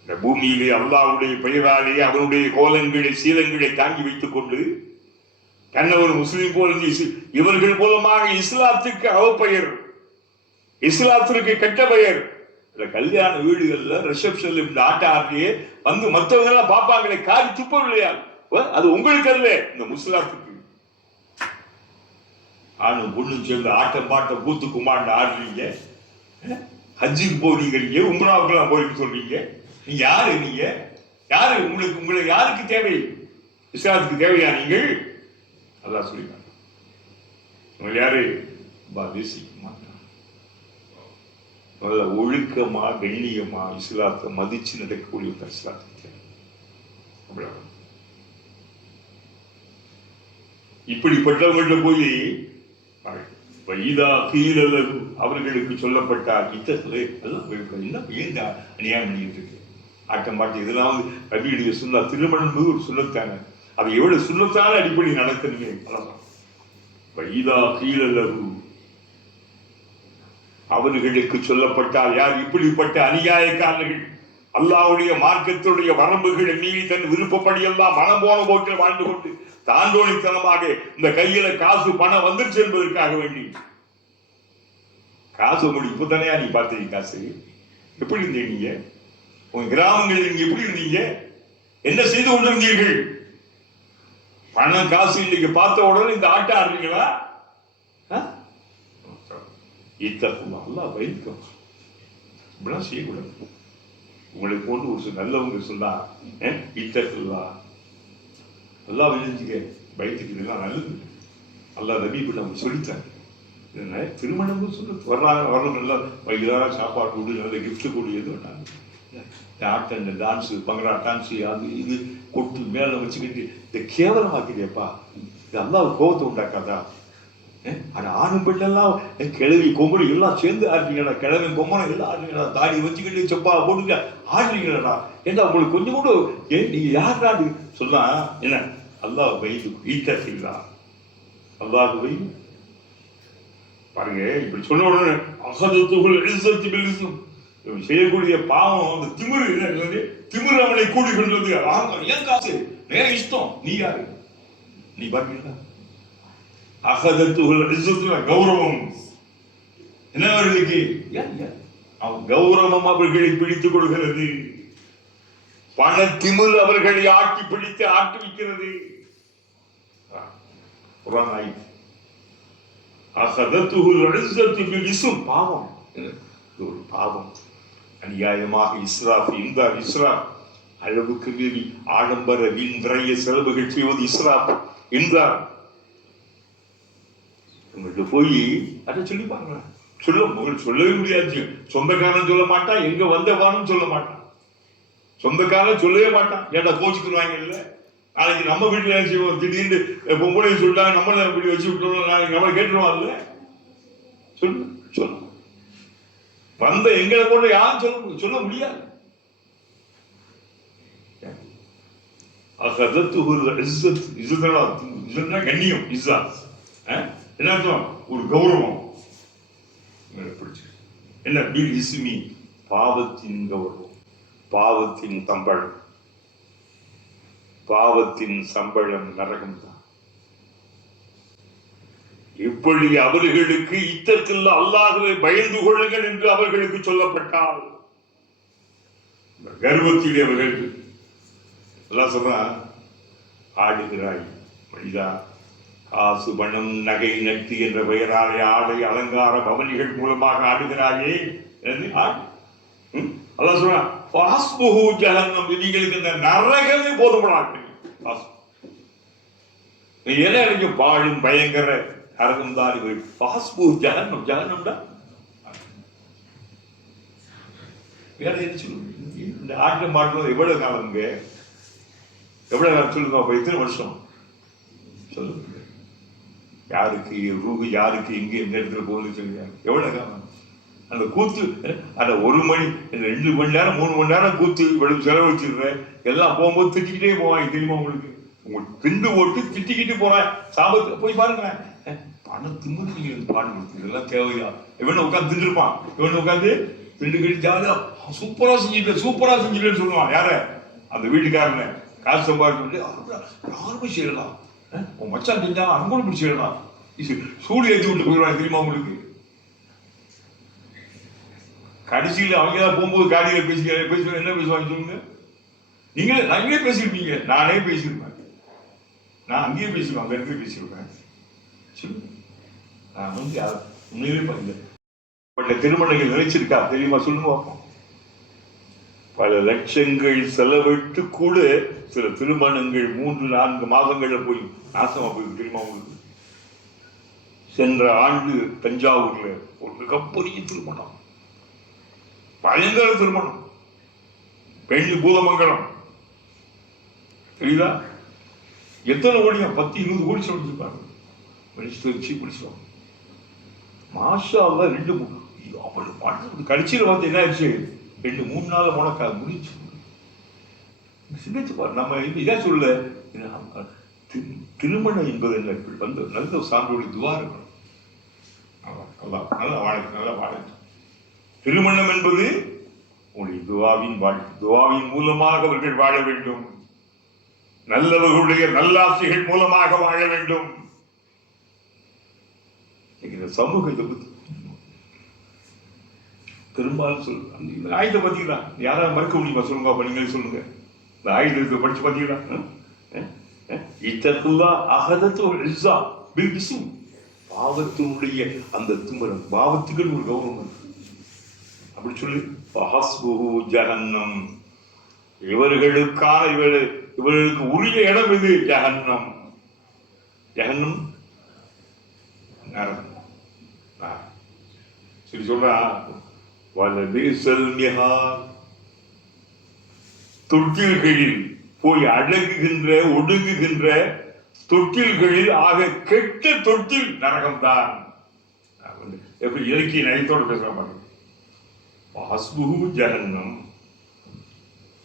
இந்த பூமியிலே அல்லாஹ்வுடைய பெயராலே அவனுடைய கோலங்களை சீலங்களை தாங்கி வைத்துக் கொண்டு என்ன ஒரு முஸ்லீம் போல இவர்கள் மூலமாக இஸ்லாத்துக்கு அவப்பெயர், இஸ்லாத்திற்கு கெட்ட பெயர். இந்த கல்யாண வீடுகள்ல ரிசப்ஷன்ல இந்த ஆட்ட ஆட்டியே வந்து மற்றவங்க எல்லாம் பார்ப்பாங்களே, காரி துப்பவில்லையா? அது உங்களுக்கு அல்ல, இந்த முஸ்லாத்துக்கு. ஆணும் பொண்ணும் சேர்ந்து ஆட்டம் பாட்டம் கூத்து குமாண்ட ஆடுறீங்க, ஹஜ்ஜுக்கு போறீங்க, நீங்க உம்ராவுக்கெல்லாம் போறீங்க சொல்றீங்க. நீங்க யாரு? நீங்க யாரு? உங்களை யாருக்கு தேவை? இஸ்லாத்துக்கு தேவையா நீங்கள்? அதான் சொல்லிட்டாங்க. உங்களை யாரு தேசிக்க மாட்டாங்க. ஒழுக்கமா கண்ணியமா இஸ்லாத்தை மதிச்சு நடக்கக்கூடிய இஸ்லாத்துக்கு இப்படிப்பட்டவங்கள்ட்ட போய் வைதா கீழலகு அவர்களுக்கு சொல்லப்பட்டார் இத்தனை எல்லாம் ஏன் அநியாயம் பண்ணிட்டு இருக்கு, ஆட்டம் பாட்டு இதெல்லாம் வந்து கவியுடைய சுண்ணா. திருமணம் ஒரு சுண்ணத்தான, அது எவ்வளவு சுண்ணத்தான அடிப்படை நடக்கணுமே. வைதா கீழலகு அவர்களுக்கு சொல்லப்பட்டால், யார் இப்படிப்பட்ட அநியாயக்காரர்கள் அல்லாஹ்வுடைய மார்க்கத்துடைய வரம்புகளை மீறி தன் விருப்பப்படி எல்லாம் மனம் போன போக்கில் வாழ்ந்து கொண்டு தாண்டோனித்தனமாக இந்த கையில காசு பணம் வந்துருச்சு என்பதற்காக வேண்டி காசு இப்ப தானே நீ பார்த்தீங்க, காசு எப்படி இருந்தீங்க நீங்க? உங்க கிராமங்களில் நீங்க எப்படி இருந்தீங்க? என்ன செய்து கொண்டிருந்தீர்கள்? பணம் காசு இன்னைக்கு பார்த்த உடனே இந்த ஆட்டம் ஆடுறீங்களா? அல்லாஹ் பயந்துக்கும், இப்படிலாம் செய்யக்கூடாது. உங்களை போன்று ஒரு நல்லவங்க சொன்னா இத்தகுல்லா அல்லாஹ் விழுந்துக்க பயத்துக்கு நல்லது. அல்லாஹ் நபி இப்படி நம்ம சொல்லித்தாங்க. திருமணம் சொல்ல வரணும், நல்லா வயிறார சாப்பாடு கொடு, நல்ல கிஃப்ட் கொடு, எது ஆட்டம் டான்ஸ் பங்கரா டான்ஸ் அது இது கொட்டு மேல வச்சுக்கிட்டு இந்த கேவலமாக்கிறியப்பா, இது அல்லாஹ் கோபத்தை உண்டாக்காதா? ஆனா ஆணும் பெண்ணெல்லாம் கிழவி கொம்பனை எல்லாம் சேர்ந்து ஆடுறீங்களா, கிழவி கொம்பனை எல்லாம் ஆடுறீங்களா, தாடி வச்சுக்கிட்டு செப்பா போட்டுக்க ஆடுறீங்களா? ஏன்னா உங்களுக்கு கொஞ்சம் கூட நீங்க யாரு சொன்னா என்ன? அல்லாஹ் வைது ஈட்டா அல்லாஹ் வை பாருங்க. இப்படி சொன்ன உடனே செய்யக்கூடிய பாவம் அந்த திமிரு, திமிரு அவனை கூடி கொண்டது. ஏன் காசு நேர இஷ்டம், நீ யாரு? நீ பாருங்களா கௌரவம் என்ன அவர்களுக்கு? கௌரவம் அவர்களை பிடித்துக் கொள்கிறது, பண திமிழ் அவர்களை ஆட்டி பிடித்து ஆட்டுவிக்கிறது. பாவம், ஒரு பாவம். அநியாயமாக இஸ்ராஃப், இந்த இஸ்ராஃப் அளவுக்கு மீறி ஆடம்பர வீண் விரைய செலவுகள் செய்வது இஸ்ராஃப் என்றார். உங்கள்கிட்ட போய் அதை சொல்லி பாருங்க. சொல்லவே முடியாது. சொந்தக்காரன் சொல்ல மாட்டான், எங்க வந்தவானும் சொல்ல மாட்டான், சொந்தக்காரன் சொல்லவே மாட்டான். ஏன்டா கோச்சுக்குருவாங்க இல்ல? நாளைக்கு நம்ம வீட்டுல செய்வோம், திடீர்னு பொம்பளை சொல்லிட்டாங்க நம்மள இப்படி வச்சு விட்டுருவோம், நாளைக்கு நம்ம கேட்டுருவோம். இல்ல சொல்லு சொல்லு வந்த எங்களை போல யாரும் சொல்ல முடியாது. கண்ணியம் இஸ்ஸா என்ன அர்த்தம்? ஒரு கௌரவம். என்ன பில் இஸ்மி, பாவத்தின் கௌரவம், பாவத்தின் சம்பளம், பாவத்தின் சம்பளம் நரகம் தான். இப்படி அவர்களுக்கு இத்தத்தில் அல்லாஹ்வை பயந்து கொள்ளுங்கள் என்று அவர்களுக்கு சொல்லப்பட்டால், கர்வத்திலே அவர்கள் எல்லாம் சொல்றான், ஆடுகிறாய் மனிதா, காசு பணம் நகை நட்டு என்ற பெயராலே ஆடை அலங்கார பவனிகள் மூலமாக ஆடுகிறாயே. அல்லாஹ் சொல்றான், நீங்களுக்கு இந்த நரகமே போதுமானது. நீ என்ன பாழும் பயங்கர நரகம் தான். ஜகன்னம், ஜகன்னம்டா வேற என்ன சொல்லுங்க? இந்த ஆட்டம் மாற்றம் எவ்வளவு காலம்? எவ்வளவு காலம் சொல்லுங்க? அப்ப எத்தனை வருஷம் சொல்லுங்க? யாருக்கு ரூஹு, யாருக்கு எங்கே எந்த இடத்துல போகுதுன்னு சொல்லுங்க. எவ்வளவு காலம் அந்த கூத்து? அந்த 1 மணி 2 மணி நேரம் 3 மணி நேரம் கூத்து இவ்வளவு செலவழிச்சிடுறேன். எல்லாம் போகும்போது திட்டிக்கிட்டே போவாங்க. தெரியுமா உங்களுக்கு? உங்களுக்கு திண்டு ஓட்டு திட்டிக்கிட்டு போறேன். சாபத்து போய் பாருங்க. பணம் திமுக நீங்க பாடு கொடுத்து இதெல்லாம் தேவையா? இவன் உட்காந்து திண்டுருப்பான், இவன் உட்காந்து திண்டுக்கிட்டு ஜாலியா சூப்பரா செஞ்சுட்டு சூப்பரா செஞ்சுட்டேன்னு சொல்லுவான். யார? அந்த வீட்டுக்காரன காசு சம்பாதிச்சு யாருமே செய்யலாம். உன் மச்சான் செஞ்சா அங்கோட பிடிச்சிடலாம், சூடு ஏற்றி விட்டு போயிடுவாங்க தெரியுமா உங்களுக்கு? கடைசியில் அவங்க தான் போகும்போது காடியில் பேசுவாங்க, என்ன பேசுவாங்க சொல்லுங்க? நீங்களே பேசியிருப்பீங்க, நானே பேசியிருப்பேன், நான் அங்கேயே பேசிடுவேன், அங்கே இருந்து பேசியிருப்பேன். சொல்லுங்க, நான் உண்மையிலே பண்ணல. திருமணங்கள் நினைச்சிருக்கா தெரியுமா? சொல்லுங்க பார்ப்போம். பல லட்சங்கள் செலவிட்டு கூட சில திருமணங்கள் 3-4 மாதங்கள்ல போய் நாசமா போய் தெரியுமா உங்களுக்கு? சென்ற ஆண்டு தஞ்சாவூர்ல ஒரு மிகப்பெரிய திருமணம், பயங்கர திருமணம், பெண் பூதமங்கலம், தெரியுதா? எத்தனை கோடியா? 10-20 கோடி சொல்லிருப்பாங்க. வச்சு பிடிச்சோம். மாஷா அல்லா 2-3 அவள் கடைசியில் வந்து என்ன ஆயிடுச்சு? 2-3 நாள் முடக்கா முடிச்சு. சிந்திச்சு பாரு. நம்ம இதான் சொல்ல, திருமணம் என்பது வந்து நல்ல சான்றோடைய துவா இருக்கணும். நல்லா வாழ. திருமணம் என்பது உங்களுடைய துவாவின் வாழ்க்கை. துவாவின் மூலமாக அவர்கள் வாழ வேண்டும், நல்லவர்களுடைய நல்லாசைகள் மூலமாக வாழ வேண்டும். இந்த சமூகத்தை பத்தி பெரும்பாலும் சொல்லுங்க. இந்த ஆயுதத்தை பார்த்தீங்களா? யாராவது மறுக்க முடியுமா? சொல்லுங்க அப்ப, நீங்களே சொல்லுங்க. இந்த ஆயுதத்தை படிச்சு பார்த்தீங்களா? இத்தகுல்லா அகதத்து இஸ்ஸா பில் இஸ்ம். பாவத்தினுடைய அந்த திமிரம், பாவத்துக்கு ஒரு கௌரவம் அப்படி சொல்லி ஹஸ்புஹு ஜஹன்னம். இவர்களுக்கு உரிய இடம் இது ஜஹன்னம். ஜஹன்னம் நரகம். சரி சொல்றா, தொட்டில்களில் போய் அடங்குகின்ற ஒடுங்குகின்ற தொட்டில்களில் ஆக கெட்ட தொட்டில் நரகம்தான். எப்படி இலக்கிய நயத்தோடு பேசுற ஜஹன்னம்.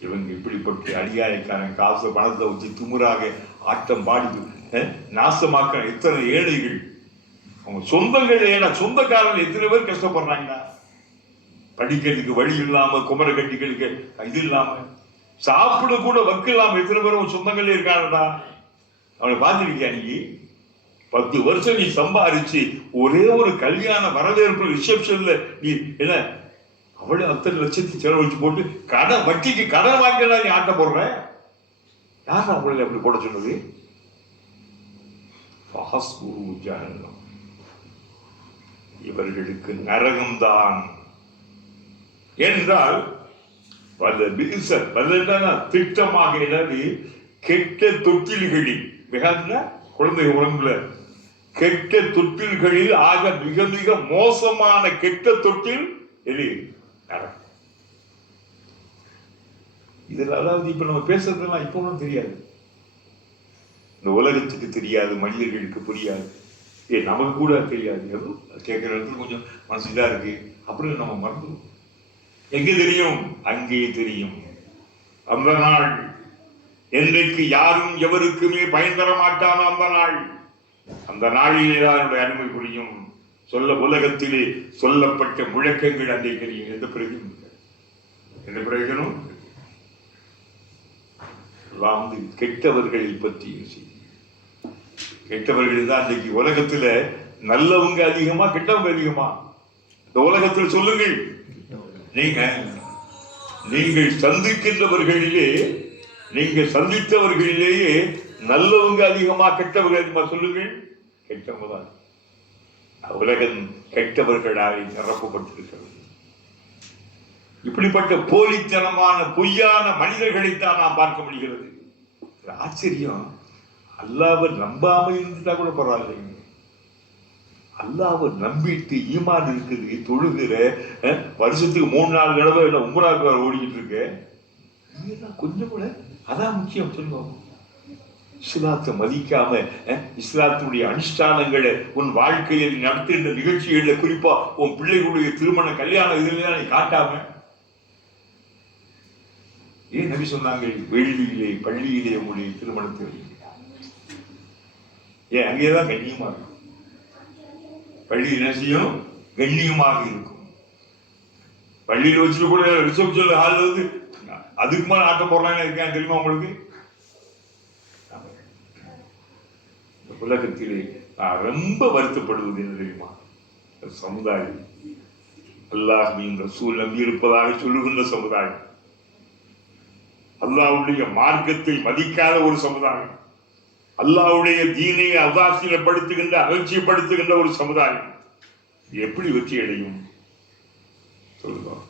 இவங்க இப்படிப்பட்ட அடியாயக்காரன் காசு பணத்தை வச்சு துமுறாக ஆட்டம் பாடி நாசமாக்க எத்தனை ஏழைகள், அவங்க சொந்தங்கள் ஏன்னா சொந்தக்காரர்கள் எத்தனை பேர் கஷ்டப்படுறாங்க. படிக்கிறதுக்கு வழி இல்லாம, குமர கட்டிகளுக்கு இது இல்லாம, சாப்பிட கூட வக்கு இல்லாம எத்தனை பேரும் சொந்தங்களே இருக்காங்கடா. அவனை பார்த்துருக்கியா? நீ 10 வருஷம் நீ சம்பாரிச்சு ஒரே ஒரு கல்யாண வரவேற்பு ரிசப்ஷன்ல நீ என்ன அவளை அத்தனை லட்சத்தை செலவழிச்சு போட்டு வட்டிக்கு கடன் வாங்கினா நீ ஆட்ட போடுற? யார் அவளை அப்படி போட சொன்னது? இவர்களுக்கு நரகம்தான். என்றால் திட்டமாக கெட்ட தொட்டில்களில் குழந்தை உடம்புல கெட்ட தொட்டில்களில் ஆக மிக மிக மோசமான கெட்ட தொட்டில் எது? நரகம். இதுல அதாவது இப்ப நம்ம பேசுறதெல்லாம் இப்ப ஒன்றும் தெரியாது, இந்த உலகத்துக்கு தெரியாது, மனிதர்களுக்கு புரியாது, நமக்கு கூட தெரியாது. கேட்கிற இடத்துல கொஞ்சம் மனசு இதா இருக்கு அப்படின்னு நம்ம மறந்துடும். எங்க தெரியும்? அங்கே தெரியும். அந்த நாள் என்றைக்கு யாரும் எவருக்குமே பயன் தர மாட்டானோ அந்த நாளிலே தான் என்னுடைய அருமை புரியும். உலகத்திலே சொல்லப்பட்ட முழக்கங்கள் அங்கே தெரியும். எந்த பிரயோஜனம்? கெட்டவர்களை பற்றி கெட்டவர்கள் தான் அன்றைக்கு உலகத்துல. நல்லவங்க அதிகமா கெட்டவங்க அதிகமா? இந்த உலகத்தில் சொல்லுங்கள், நீங்கள் சந்தித்தவர்களிலேயே நல்லவங்க அதிகமா கெட்டவங்க அதிகமா? சொல்லுங்கள். கெட்டவங்க தான். உலகம் கெட்டவர்களால் நிரப்பப்பட்டிருக்கிறது. இப்படிப்பட்ட போலித்தனமான பொய்யான மனிதர்களைத்தான் நாம் பார்க்க முடிகிறது. ஆச்சரியம், அல்லாஹ்வை நம்பாம இருந்துட்டா கூட பரவாயில்லைங்க. அல்லாஹ்வை நம்பிட்டு ஈமான் இருக்குது, தொழுகிற, வருஷத்துக்கு 3-4 தடவை உம்ராவுக்கு ஓடிக்கிட்டு இருக்கு, கொஞ்சம் கூட அதான் முக்கியம். சொல்லுவோம், இஸ்லாத்தை மதிக்காம இஸ்லாத்துடைய அனுஷ்டானங்களை உன் வாழ்க்கையில் நடத்துகின்ற நிகழ்ச்சிகள்ல, குறிப்பா உன் பிள்ளைகளுடைய திருமண கல்யாணம் இதுல நீ காட்டாம, ஏன் நபி சொன்னாங்க வெளியிலே பள்ளியிலே உங்களுடைய திருமணத்தில் ஏன் அங்கேதான் கண்ணியமா இருக்கும்? பள்ளி நசியம் கண்ணியமாக இருக்கும். பள்ளியில் வச்சுட்டு கூட ரிசப்ஷன் ஹால் வந்து அதுக்கு மேல ஆட்டம் போடுறாங்க இருக்காங்க தெரியுமா உங்களுக்கு? உலகத்திலே நான் ரொம்ப வருத்தப்படுவது என்ன தெரியுமா? சமுதாயம் அல்லாஹ்வின் ரசூல் நம்பி இருப்பதாக சொல்லுகின்ற சமுதாயம், அல்லாஹ்வுடைய மார்க்கத்தை மதிக்காத ஒரு சமுதாயம், அல்லாஹ்வுடைய தீனை அதாசீனப்படுத்துகின்ற அலட்சியப்படுத்துகின்ற ஒரு சமுதாயம் எப்படி வெற்றி அடையும் சொல்லுவோம்?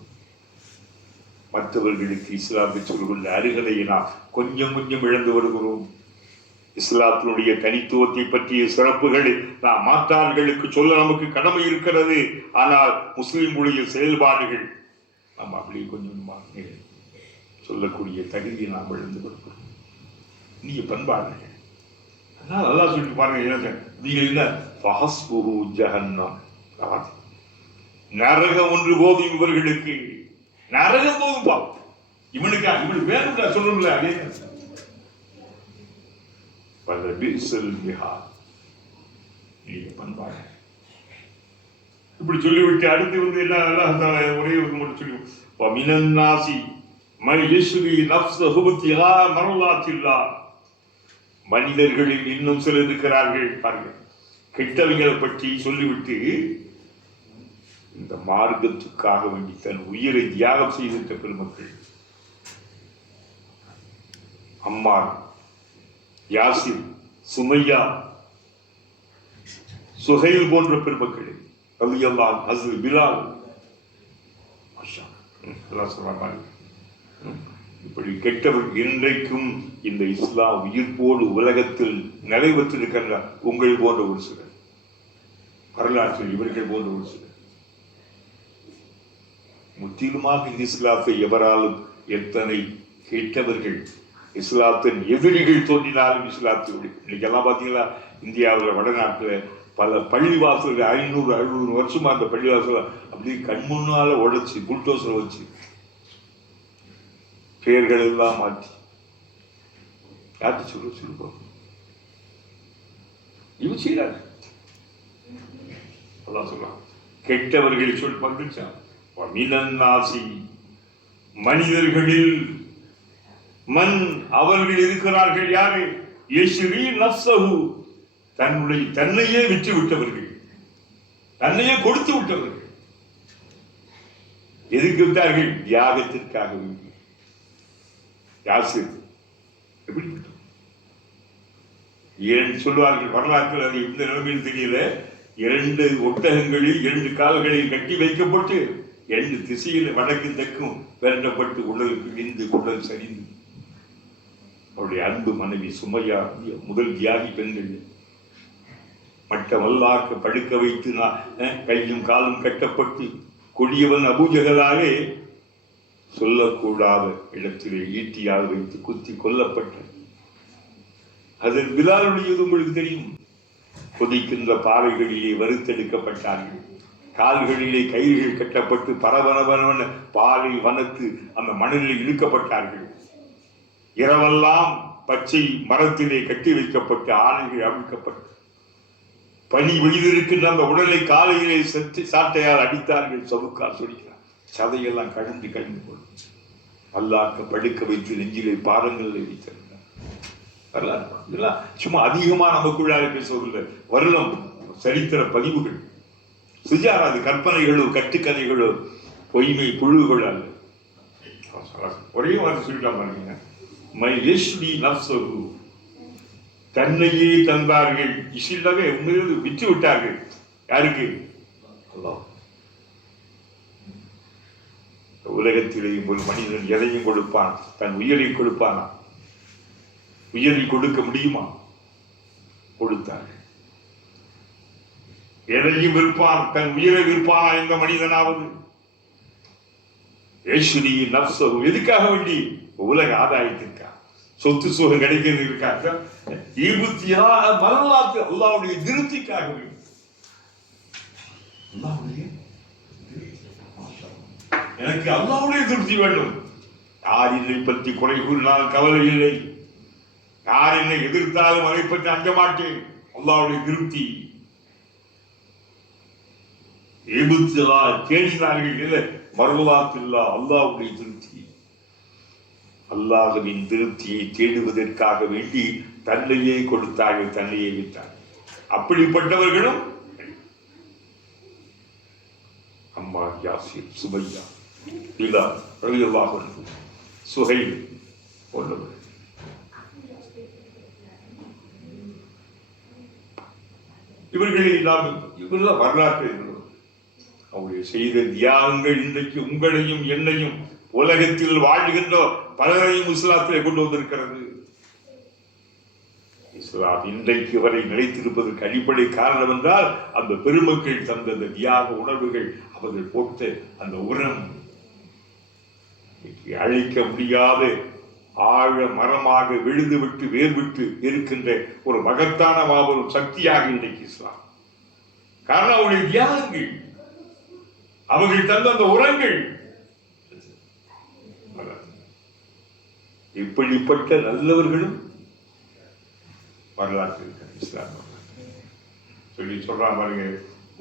மற்றவர்களுக்கு இஸ்லாத்தை சொல்கின்ற அருகதையை நாம் கொஞ்சம் கொஞ்சம் இழந்து வருகிறோம். இஸ்லாத்தினுடைய தனித்துவத்தை பற்றிய சிறப்புகளை நாம் மாற்றார்களுக்கு சொல்ல நமக்கு கடமை இருக்கிறது. ஆனால் முஸ்லிம்களுடைய செயல்பாடுகள் நாம் அப்படியே கொஞ்சம் சொல்லக்கூடிய தகுதியை நாம் இழந்து வருகிறோம். நீங்க பண்பாடுகள் அதனால் நல்லா சொல்லிட்டு பாருங்க, நீங்க என்ன நரகம் ஒன்று போதும் இவர்களுக்கு, நரகம் போதும் பா இவனுக்கு வேணும் சொல்லணும்ல. அதே பண்பாடு இப்படி சொல்லிவிட்டு அடுத்து வந்து என்ன ஒரே மட்டும் சொல்லி மனிதர்களில் இன்னும் சிலர் இருக்கிறார்கள் பாருங்கள், கெட்டவங்களை பற்றி சொல்லிவிட்டு இந்த மார்க்கத்துக்காக வேண்டி தன் உயிரை தியாகம் செய்திருந்த பெருமக்கள், அம்மார், யாசிர், சுமையா, சுஹைல் போன்ற பெருமக்கள், ரலியல்லாஹு அன்ஹு, பிலால், இப்படி கெட்டவர் இன்றைக்கும் இந்த இஸ்லாம் உயிர்ப்போடு உலகத்தில் நிறைவேற்றிருக்கின்றார். உங்கள் போன்ற ஒரு சிலர், வரலாற்றில் இவர்கள் போன்ற ஒரு சிலர் முற்றிலுமாக இந்த இஸ்லாத்தை எவராலும் எத்தனை கெட்டவர்கள் இஸ்லாத்தின் எதிரிகள் தோன்றினாலும் இஸ்லாத்தோடு இன்னைக்கு எல்லாம் பார்த்தீங்களா, இந்தியாவில் வடநாட்டில் பல பள்ளிவாசல்கள் 500-600 வருஷமா அந்த பள்ளிவாசல் அப்படி கண்முன்னால உடைச்சு புல்டோசர் வச்சு பெயர்கள் எல்லாம் மாற்றி யார்கிட்ட சொல்லுவோம் இவன் செய்யறாரு. சொல்லலாம் கெட்டவர்களை சொல் பங்குச்சான் மனிதர்களில் மண் அவர்கள் இருக்கிறார்கள். யாரு? யஷ்ரி நஃப்ஸஹு, தன்னையே விற்று விட்டவர்கள், தன்னையே கொடுத்து விட்டவர்கள். எதுக்கு விட்டார்கள்? தியாகத்திற்காக. யாசிர் எப்படி சொல்லுவார்கள் வரலாற்றில், அது எந்த நிலைமையில் தெரியல, 2 ஒட்டகங்களில் 2 கால்களில் கட்டி வைக்கப்பட்டு 2 திசையில் வடக்கு தெற்கும் விரட்டப்பட்டு உடலுக்கு விந்து உடல் சரிந்து அவருடைய அன்பு மனைவி சுமையா முதல் தியாகி பெண்கள் மட்டமல்லாக்க படுக்க வைத்து கையும் காலும் கட்டப்பட்டு கொடியவன் அபூஜகலாலே சொல்லக்கூடாத இடத்திலே ஈட்டியால் வைத்து குத்தி கொல்லப்பட்ட அதில் பிலாலுடையது உங்களுக்கு தெரியும். கொதிக்கின்ற பாறைகளிலே வறுத்தெடுக்கப்பட்டார்கள், கால்களிலே கயிறுகள் கட்டப்பட்டு பரபரவன பாலை வனத்து அந்த மணலில் இழுக்கப்பட்டார்கள். இரவெல்லாம் பச்சை மரத்திலே கட்டி வைக்கப்பட்டு ஆணைகள் அவிழ்க்கப்பட்டு பனி வெளியிருக்கின்ற அந்த உடலை காலையிலே சாட்டையால் அடித்தார்கள். சவுக்கால் சொல்கிறார், சதையெல்லாம் கழிந்து போடும். அல்லாஹ் படுக்க வைத்து நெஞ்சிலே பாதங்களில் வைத்திருந்தார். இதெல்லாம் சும்மா அதிகமா நமக்குள்ளாக பேசுவதில்லை, வருடம் சரித்திர பதிவுகள், சுஜாராது கற்பனைகளோ கட்டுக்கதைகளோ பொய்மை புழுகள் அல்ல. ஒரே வார்த்தை சொல்லிட்டான் பாருங்க, தன்னையே தந்தார்கள். இசில்லாவே உண்மையிலிருந்து விற்று விட்டார்கள். யாருக்கு? அல்லாஹ். உலகத்திலேயும் ஒரு மனிதன் எதையும் கொடுப்பான், தன் உயிரை கொடுப்பானா? உயிரை கொடுக்க முடியுமா? கொடுத்தார்கள். எதையும் விற்பான், தன் உயிரை விற்பானா எந்த மனிதனாவது? எதுக்காக வேண்டி? உலக ஆதாயத்திற்காக, சொத்து சுகம் கிடைக்கிறதுக்காக, வரலாற்று அல்லாஹ்வுடைய திருப்திக்காக. எனக்கு அல்லாஹ்வுடைய திருப்தி வேண்டும். யார் என்னை பற்றி குறை கூறினால் கவலை இல்லை, யார் என்னை எதிர்த்தாலும் அதை பற்றி அஞ்ச மாட்டேன். அல்லாஹ்வுடைய திருப்தி. தேடினார்கள் இல்லை, வரலாற்றில்லா அல்லாஹ்வுடைய திருப்தி. அல்லாஹ்வின் திருப்தியை தேடுவதற்காக வேண்டி தன்னையே கொடுத்தார்கள், தன்னையே விட்டார்கள். அப்படிப்பட்டவர்களும் அம்மா, யாசிர், சுபையா, பிலால் ரலியல்லாஹு அன்ஹு, சுஹைல் போன்றவர்கள். இவர்களை நாம் இவர்கள் வரலாற்று அவருடைய செய்த தியாகங்கள் இன்றைக்கு உங்களையும் என்னையும் உலகத்தில் வாழ்கின்ற பலரையும் இஸ்லாத்திலே கொண்டு வந்திருக்கிறது. இஸ்லாம் இன்றைக்கு வரை நிலைத்திருப்பதற்கு அடிப்படை காரணம் என்றால் அந்த பெருமக்கள் தந்த அந்த தியாக உணர்வுகள், அவர்கள் போட்ட அந்த உரம் அழிக்க முடியாத ஆழ மரமாக விழுந்துவிட்டு வேர்விட்டு இருக்கின்ற ஒரு மகத்தான மாபெரும் சக்தியாக இன்றைக்கு இஸ்லாம். காரணம் அவருடைய தியாகங்கள், அவர்கள் தந்த அந்த உரங்கள். இப்படிப்பட்ட நல்லவர்களும் வரலாற்று இருக்கிறார் இஸ்லாம். சொல்லி சொல்றான் பாருங்க,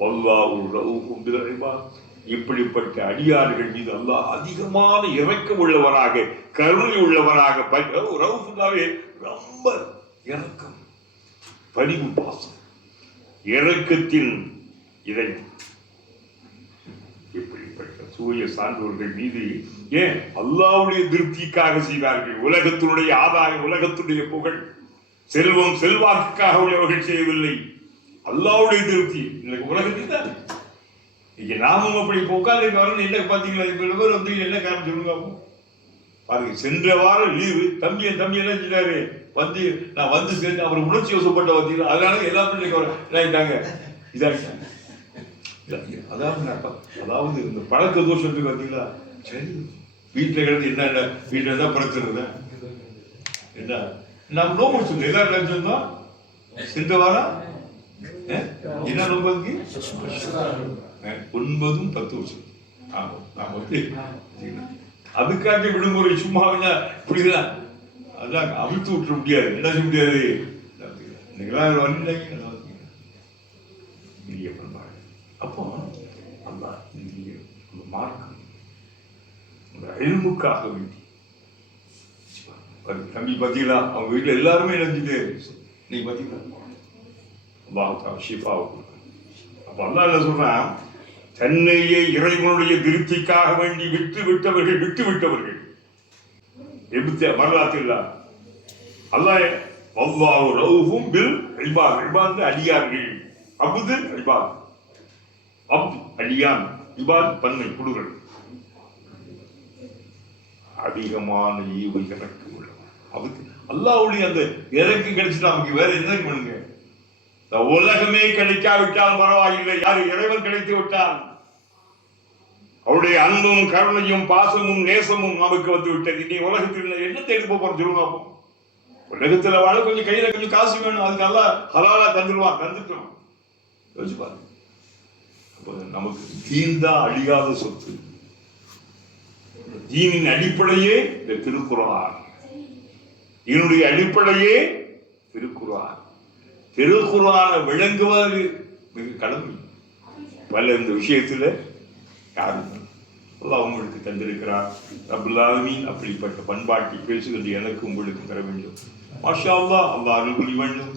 வல்லாஹு ரഊஃபும் பில் இபாத். இப்படிப்பட்ட அடியார்கள் மீது அல்லாஹ் அதிகமான இரக்கம் உள்ளவராக, கருணை உள்ளவராக, ரഊஃபுனாவே ரொம்ப இரக்கம், பரிவு, பாசம், இரக்கத்தின் இதயம். இப்படிப்பட்ட தூய சான்றோர்கள் மீது ஏன் அல்லாஹ்வுடைய திருப்திக்காக செய்தார்கள். உலகத்தினுடைய ஆதாயம், உலகத்துடைய புகழ், செல்வம், செல்வாக்குக்காக அவர்கள் செய்யவில்லை. அல்லாஹ்வுடைய திருப்தி. உலகத்தில் தான் இங்க நாமும் அப்படி உட்கார்ந்து வரணும். என்ன பாத்தீங்களா, இவ்வளவு பேர் வந்து என்ன காரணம் சொல்லுங்க பாருங்க. சென்ற வாரம் லீவு, தம்பி என்ன செஞ்சாரு, வந்து நான் வந்து சேர்ந்து அவர் உணர்ச்சி வசப்பட்ட வந்தீங்களா, அதனால எல்லாரும் இதாகிட்டாங்க. அதாவது இந்த பழக்க தோஷத்துக்கு பார்த்தீங்களா, சரி வீட்டில் கிடந்து என்ன வீட்டில் தான் பிரச்சனை என்ன, நம்ம நோம்பு முடிச்சுங்க எல்லாரும் நினைச்சிருந்தோம். சென்ற வாரம் என்ன நோம்புக்கு 9, 10 வருஷம். ஆமா, நான் வந்து அதுக்காக விடுமுறை சும்மா இப்படிதான் அதான் அவிழ்த்து விட்டுற முடியாது. என்ன செய்ய முடியாது, நீங்களாம் வந்துட்டாங்க. அப்போ அந்த இந்திய மார்க்கம் இல்முக்காக வேண்டி தம்பி பார்த்தீங்களா, அவங்க வீட்டில் எல்லாருமே நினைஞ்சுட்டு நீங்க பார்த்தீங்களா ஷிஃபாவுக்கு. அப்போ அல்லாஹ் என்ன சொல்றான், தன்னையே இறைவனுடைய திருப்திக்காக வேண்டி விட்டவர்கள் வரலாற்றில் அல்லாஹ் வல்லாஹு ரഊஃபும் பில் இபாத். இபாத் அடியார்கள், அப்து இபாத், அப்து அடியான், இபாத் பன்மை குடுகள். அதிகமான ஈவு இறக்கம் உள்ளவர். அதுக்கு அல்லாஹ்வுடைய அந்த இறக்கம் கிடைச்சிட்டா நமக்கு வேற என்ன பண்ணுங்க. உலகமே கிடைக்காவிட்டால் பரவாயில்லை, யாரு இறைவன் கிடைத்து விட்டால் அவருடைய அன்பும் கருணையும் பாசமும் நேசமும் நமக்கு வந்து விட்டது. இனி உலகத்தில் என்ன தேடி போறோம் சொல்லுங்க. உலகத்துல வாழ கொஞ்சம் கையில கொஞ்சம் காசு வேணும், அதுக்கு நல்லா ஹலாலா தந்துடுவான், தந்துட்டோம். யோசிச்சு பாருங்க. நமக்கு தீன் தான் அழியாத சொத்து. தீனின் அடிப்படையே இந்த திருக்குர்ஆன், இதனுடைய அடிப்படையே திருக்குர்ஆன். திருக்குர்ஆனை விளங்குவது மிக கடமை. பல இந்த விஷயத்துல யாரும் அல்லாஹ் உங்களுக்கு தந்திருக்கிறார். ரப்புல் ஆலமீன் அப்படிப்பட்ட பண்பாட்டை பேசுகின்ற எனக்கு உங்களுக்கு தர வேண்டும். மாஷா அல்லாஹ், அல்லாஹ் அருள் புரிய வேண்டும்.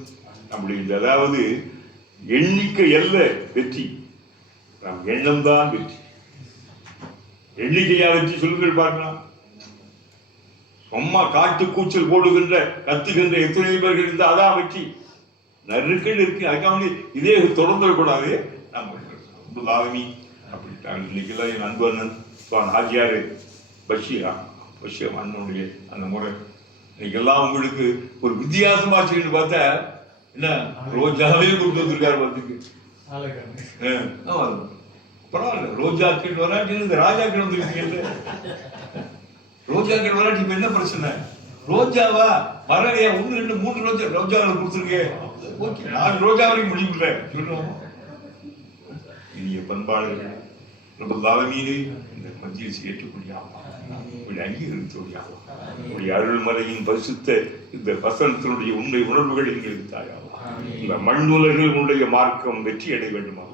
நம்முடைய அதாவது எண்ணிக்கை அல்ல வெற்றி, நம் எண்ணம் தான் வெற்றி. எண்ணிக்கையா வெற்றி சொல்லுங்கள் பார்க்கலாம். சும்மா காட்டு கூச்சல் போடுகின்ற கத்துகின்ற எத்தனை பேர்கள் இருந்தா அதான் வெற்றி. நறுக்கள் இருக்கு, அதுக்காக இதே தொடர்ந்துடக்கூடாது. நம்ம ஆலமீன் அப்படித்தான். இன்னைக்கெல்லாம் என் அன்பு அண்ணன் ஹாஜியாரு பஷீர் அண்ணனுடைய அந்த முறை இன்னைக்கெல்லாம் உங்களுக்கு ஒரு வித்தியாசமா செய்யணும்னு பார்த்தா என்ன ரோஜாவே கொடுத்து வந்திருக்காரு பார்த்துக்கு. பரவாயில்ல, ரோஜாக்கள் வராட்டி இந்த ராஜாக்கள் வந்துருக்கீங்க. ரோஜாக்கள் வராட்டி இப்ப என்ன பிரச்சனை? ரோஜாவா வரலையா, 1, 2, 3 ரோஜாவை கொடுத்துருக்கேன். ஓகே, 4 ரோஜா வரைக்கும் முடியல சொல்லுவோம். இனிய பண்பாளர்கள் ரப்புல் ஆலமீனை இந்த மஜ்லிஸ் ஏற்றுக்கொள்ளாமா, அங்கீகரித்தோடியாமா, உடைய அருள்மலையின் பரிசுத்த இந்த வசனத்தினுடைய உண்மை உணர்வுகள் எங்களுக்கு தாயாமா. இந்த மண்ணுலகினுடைய மார்க்கம் வெற்றி அடைய வேண்டுமா,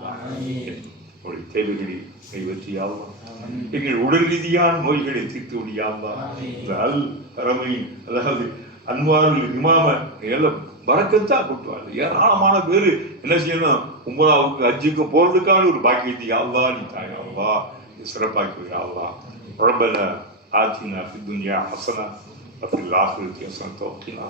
உடைய தேவைகளை நிறைவேற்றியாகும். எங்கள் உடல் ரீதியான நோய்களை தீர்த்து விடியா அல்லாஹ். இந்த அல் ரமீன், அதாவது அன்வாருல் இமாம எல்லாம் பரக்கத்தா கொட்டுவாங்க. ஏராளமான பேர் என்ன செய்யணும், உம்ராவுக்கு ஹஜ்ஜுக்கு போறதுக்கான ஒரு பாக்கியத்தை அல்லாஹ் நீ தாயா அல்லாஹ் சிறப்பாக்கி யா அல்லாஹ். ரப்பனா ஆத்தினா ஃபித் துன்யா ஹஸனா வஃபில் ஆখিরাতি ஹஸனத்தா வகினா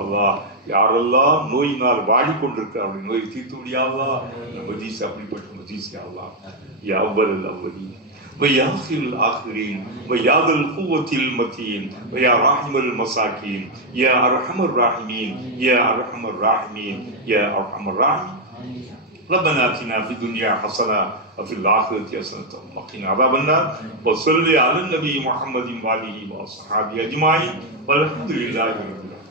அல்லாஹ். யாரெல்லாம் நோயினால் வாடிக்கொண்டிருக்கிறார்கள் நோயை தீர்த்து விடியா அல்லாஹ். இந்த மஜீஸ் அப்படிப்பட்ட மஜீஸ் யா அல்லாஹ். யா அவ்வல் அவ்வலீன் ويا آخر الآخرين ويا ذا القوة المتين ويا راحم المساكين يا أرحم الراحمين يا أرحم الراحمين يا أرحم الراحمين. ربنا آتنا في الدنيا حسنة وفي الآخرة حسنة وقنا عذاب النار. وصل على النبي محمد وآله وأصحابه أجمعين والحمد لله رب العالمين.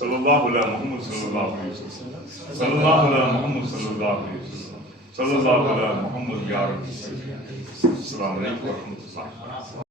صلى الله على محمد صلى الله عليه وسلم. صلى الله على محمد صلى الله عليه وسلم. صلى الله على محمد يا رب. السلام عليكم ورحمة الله.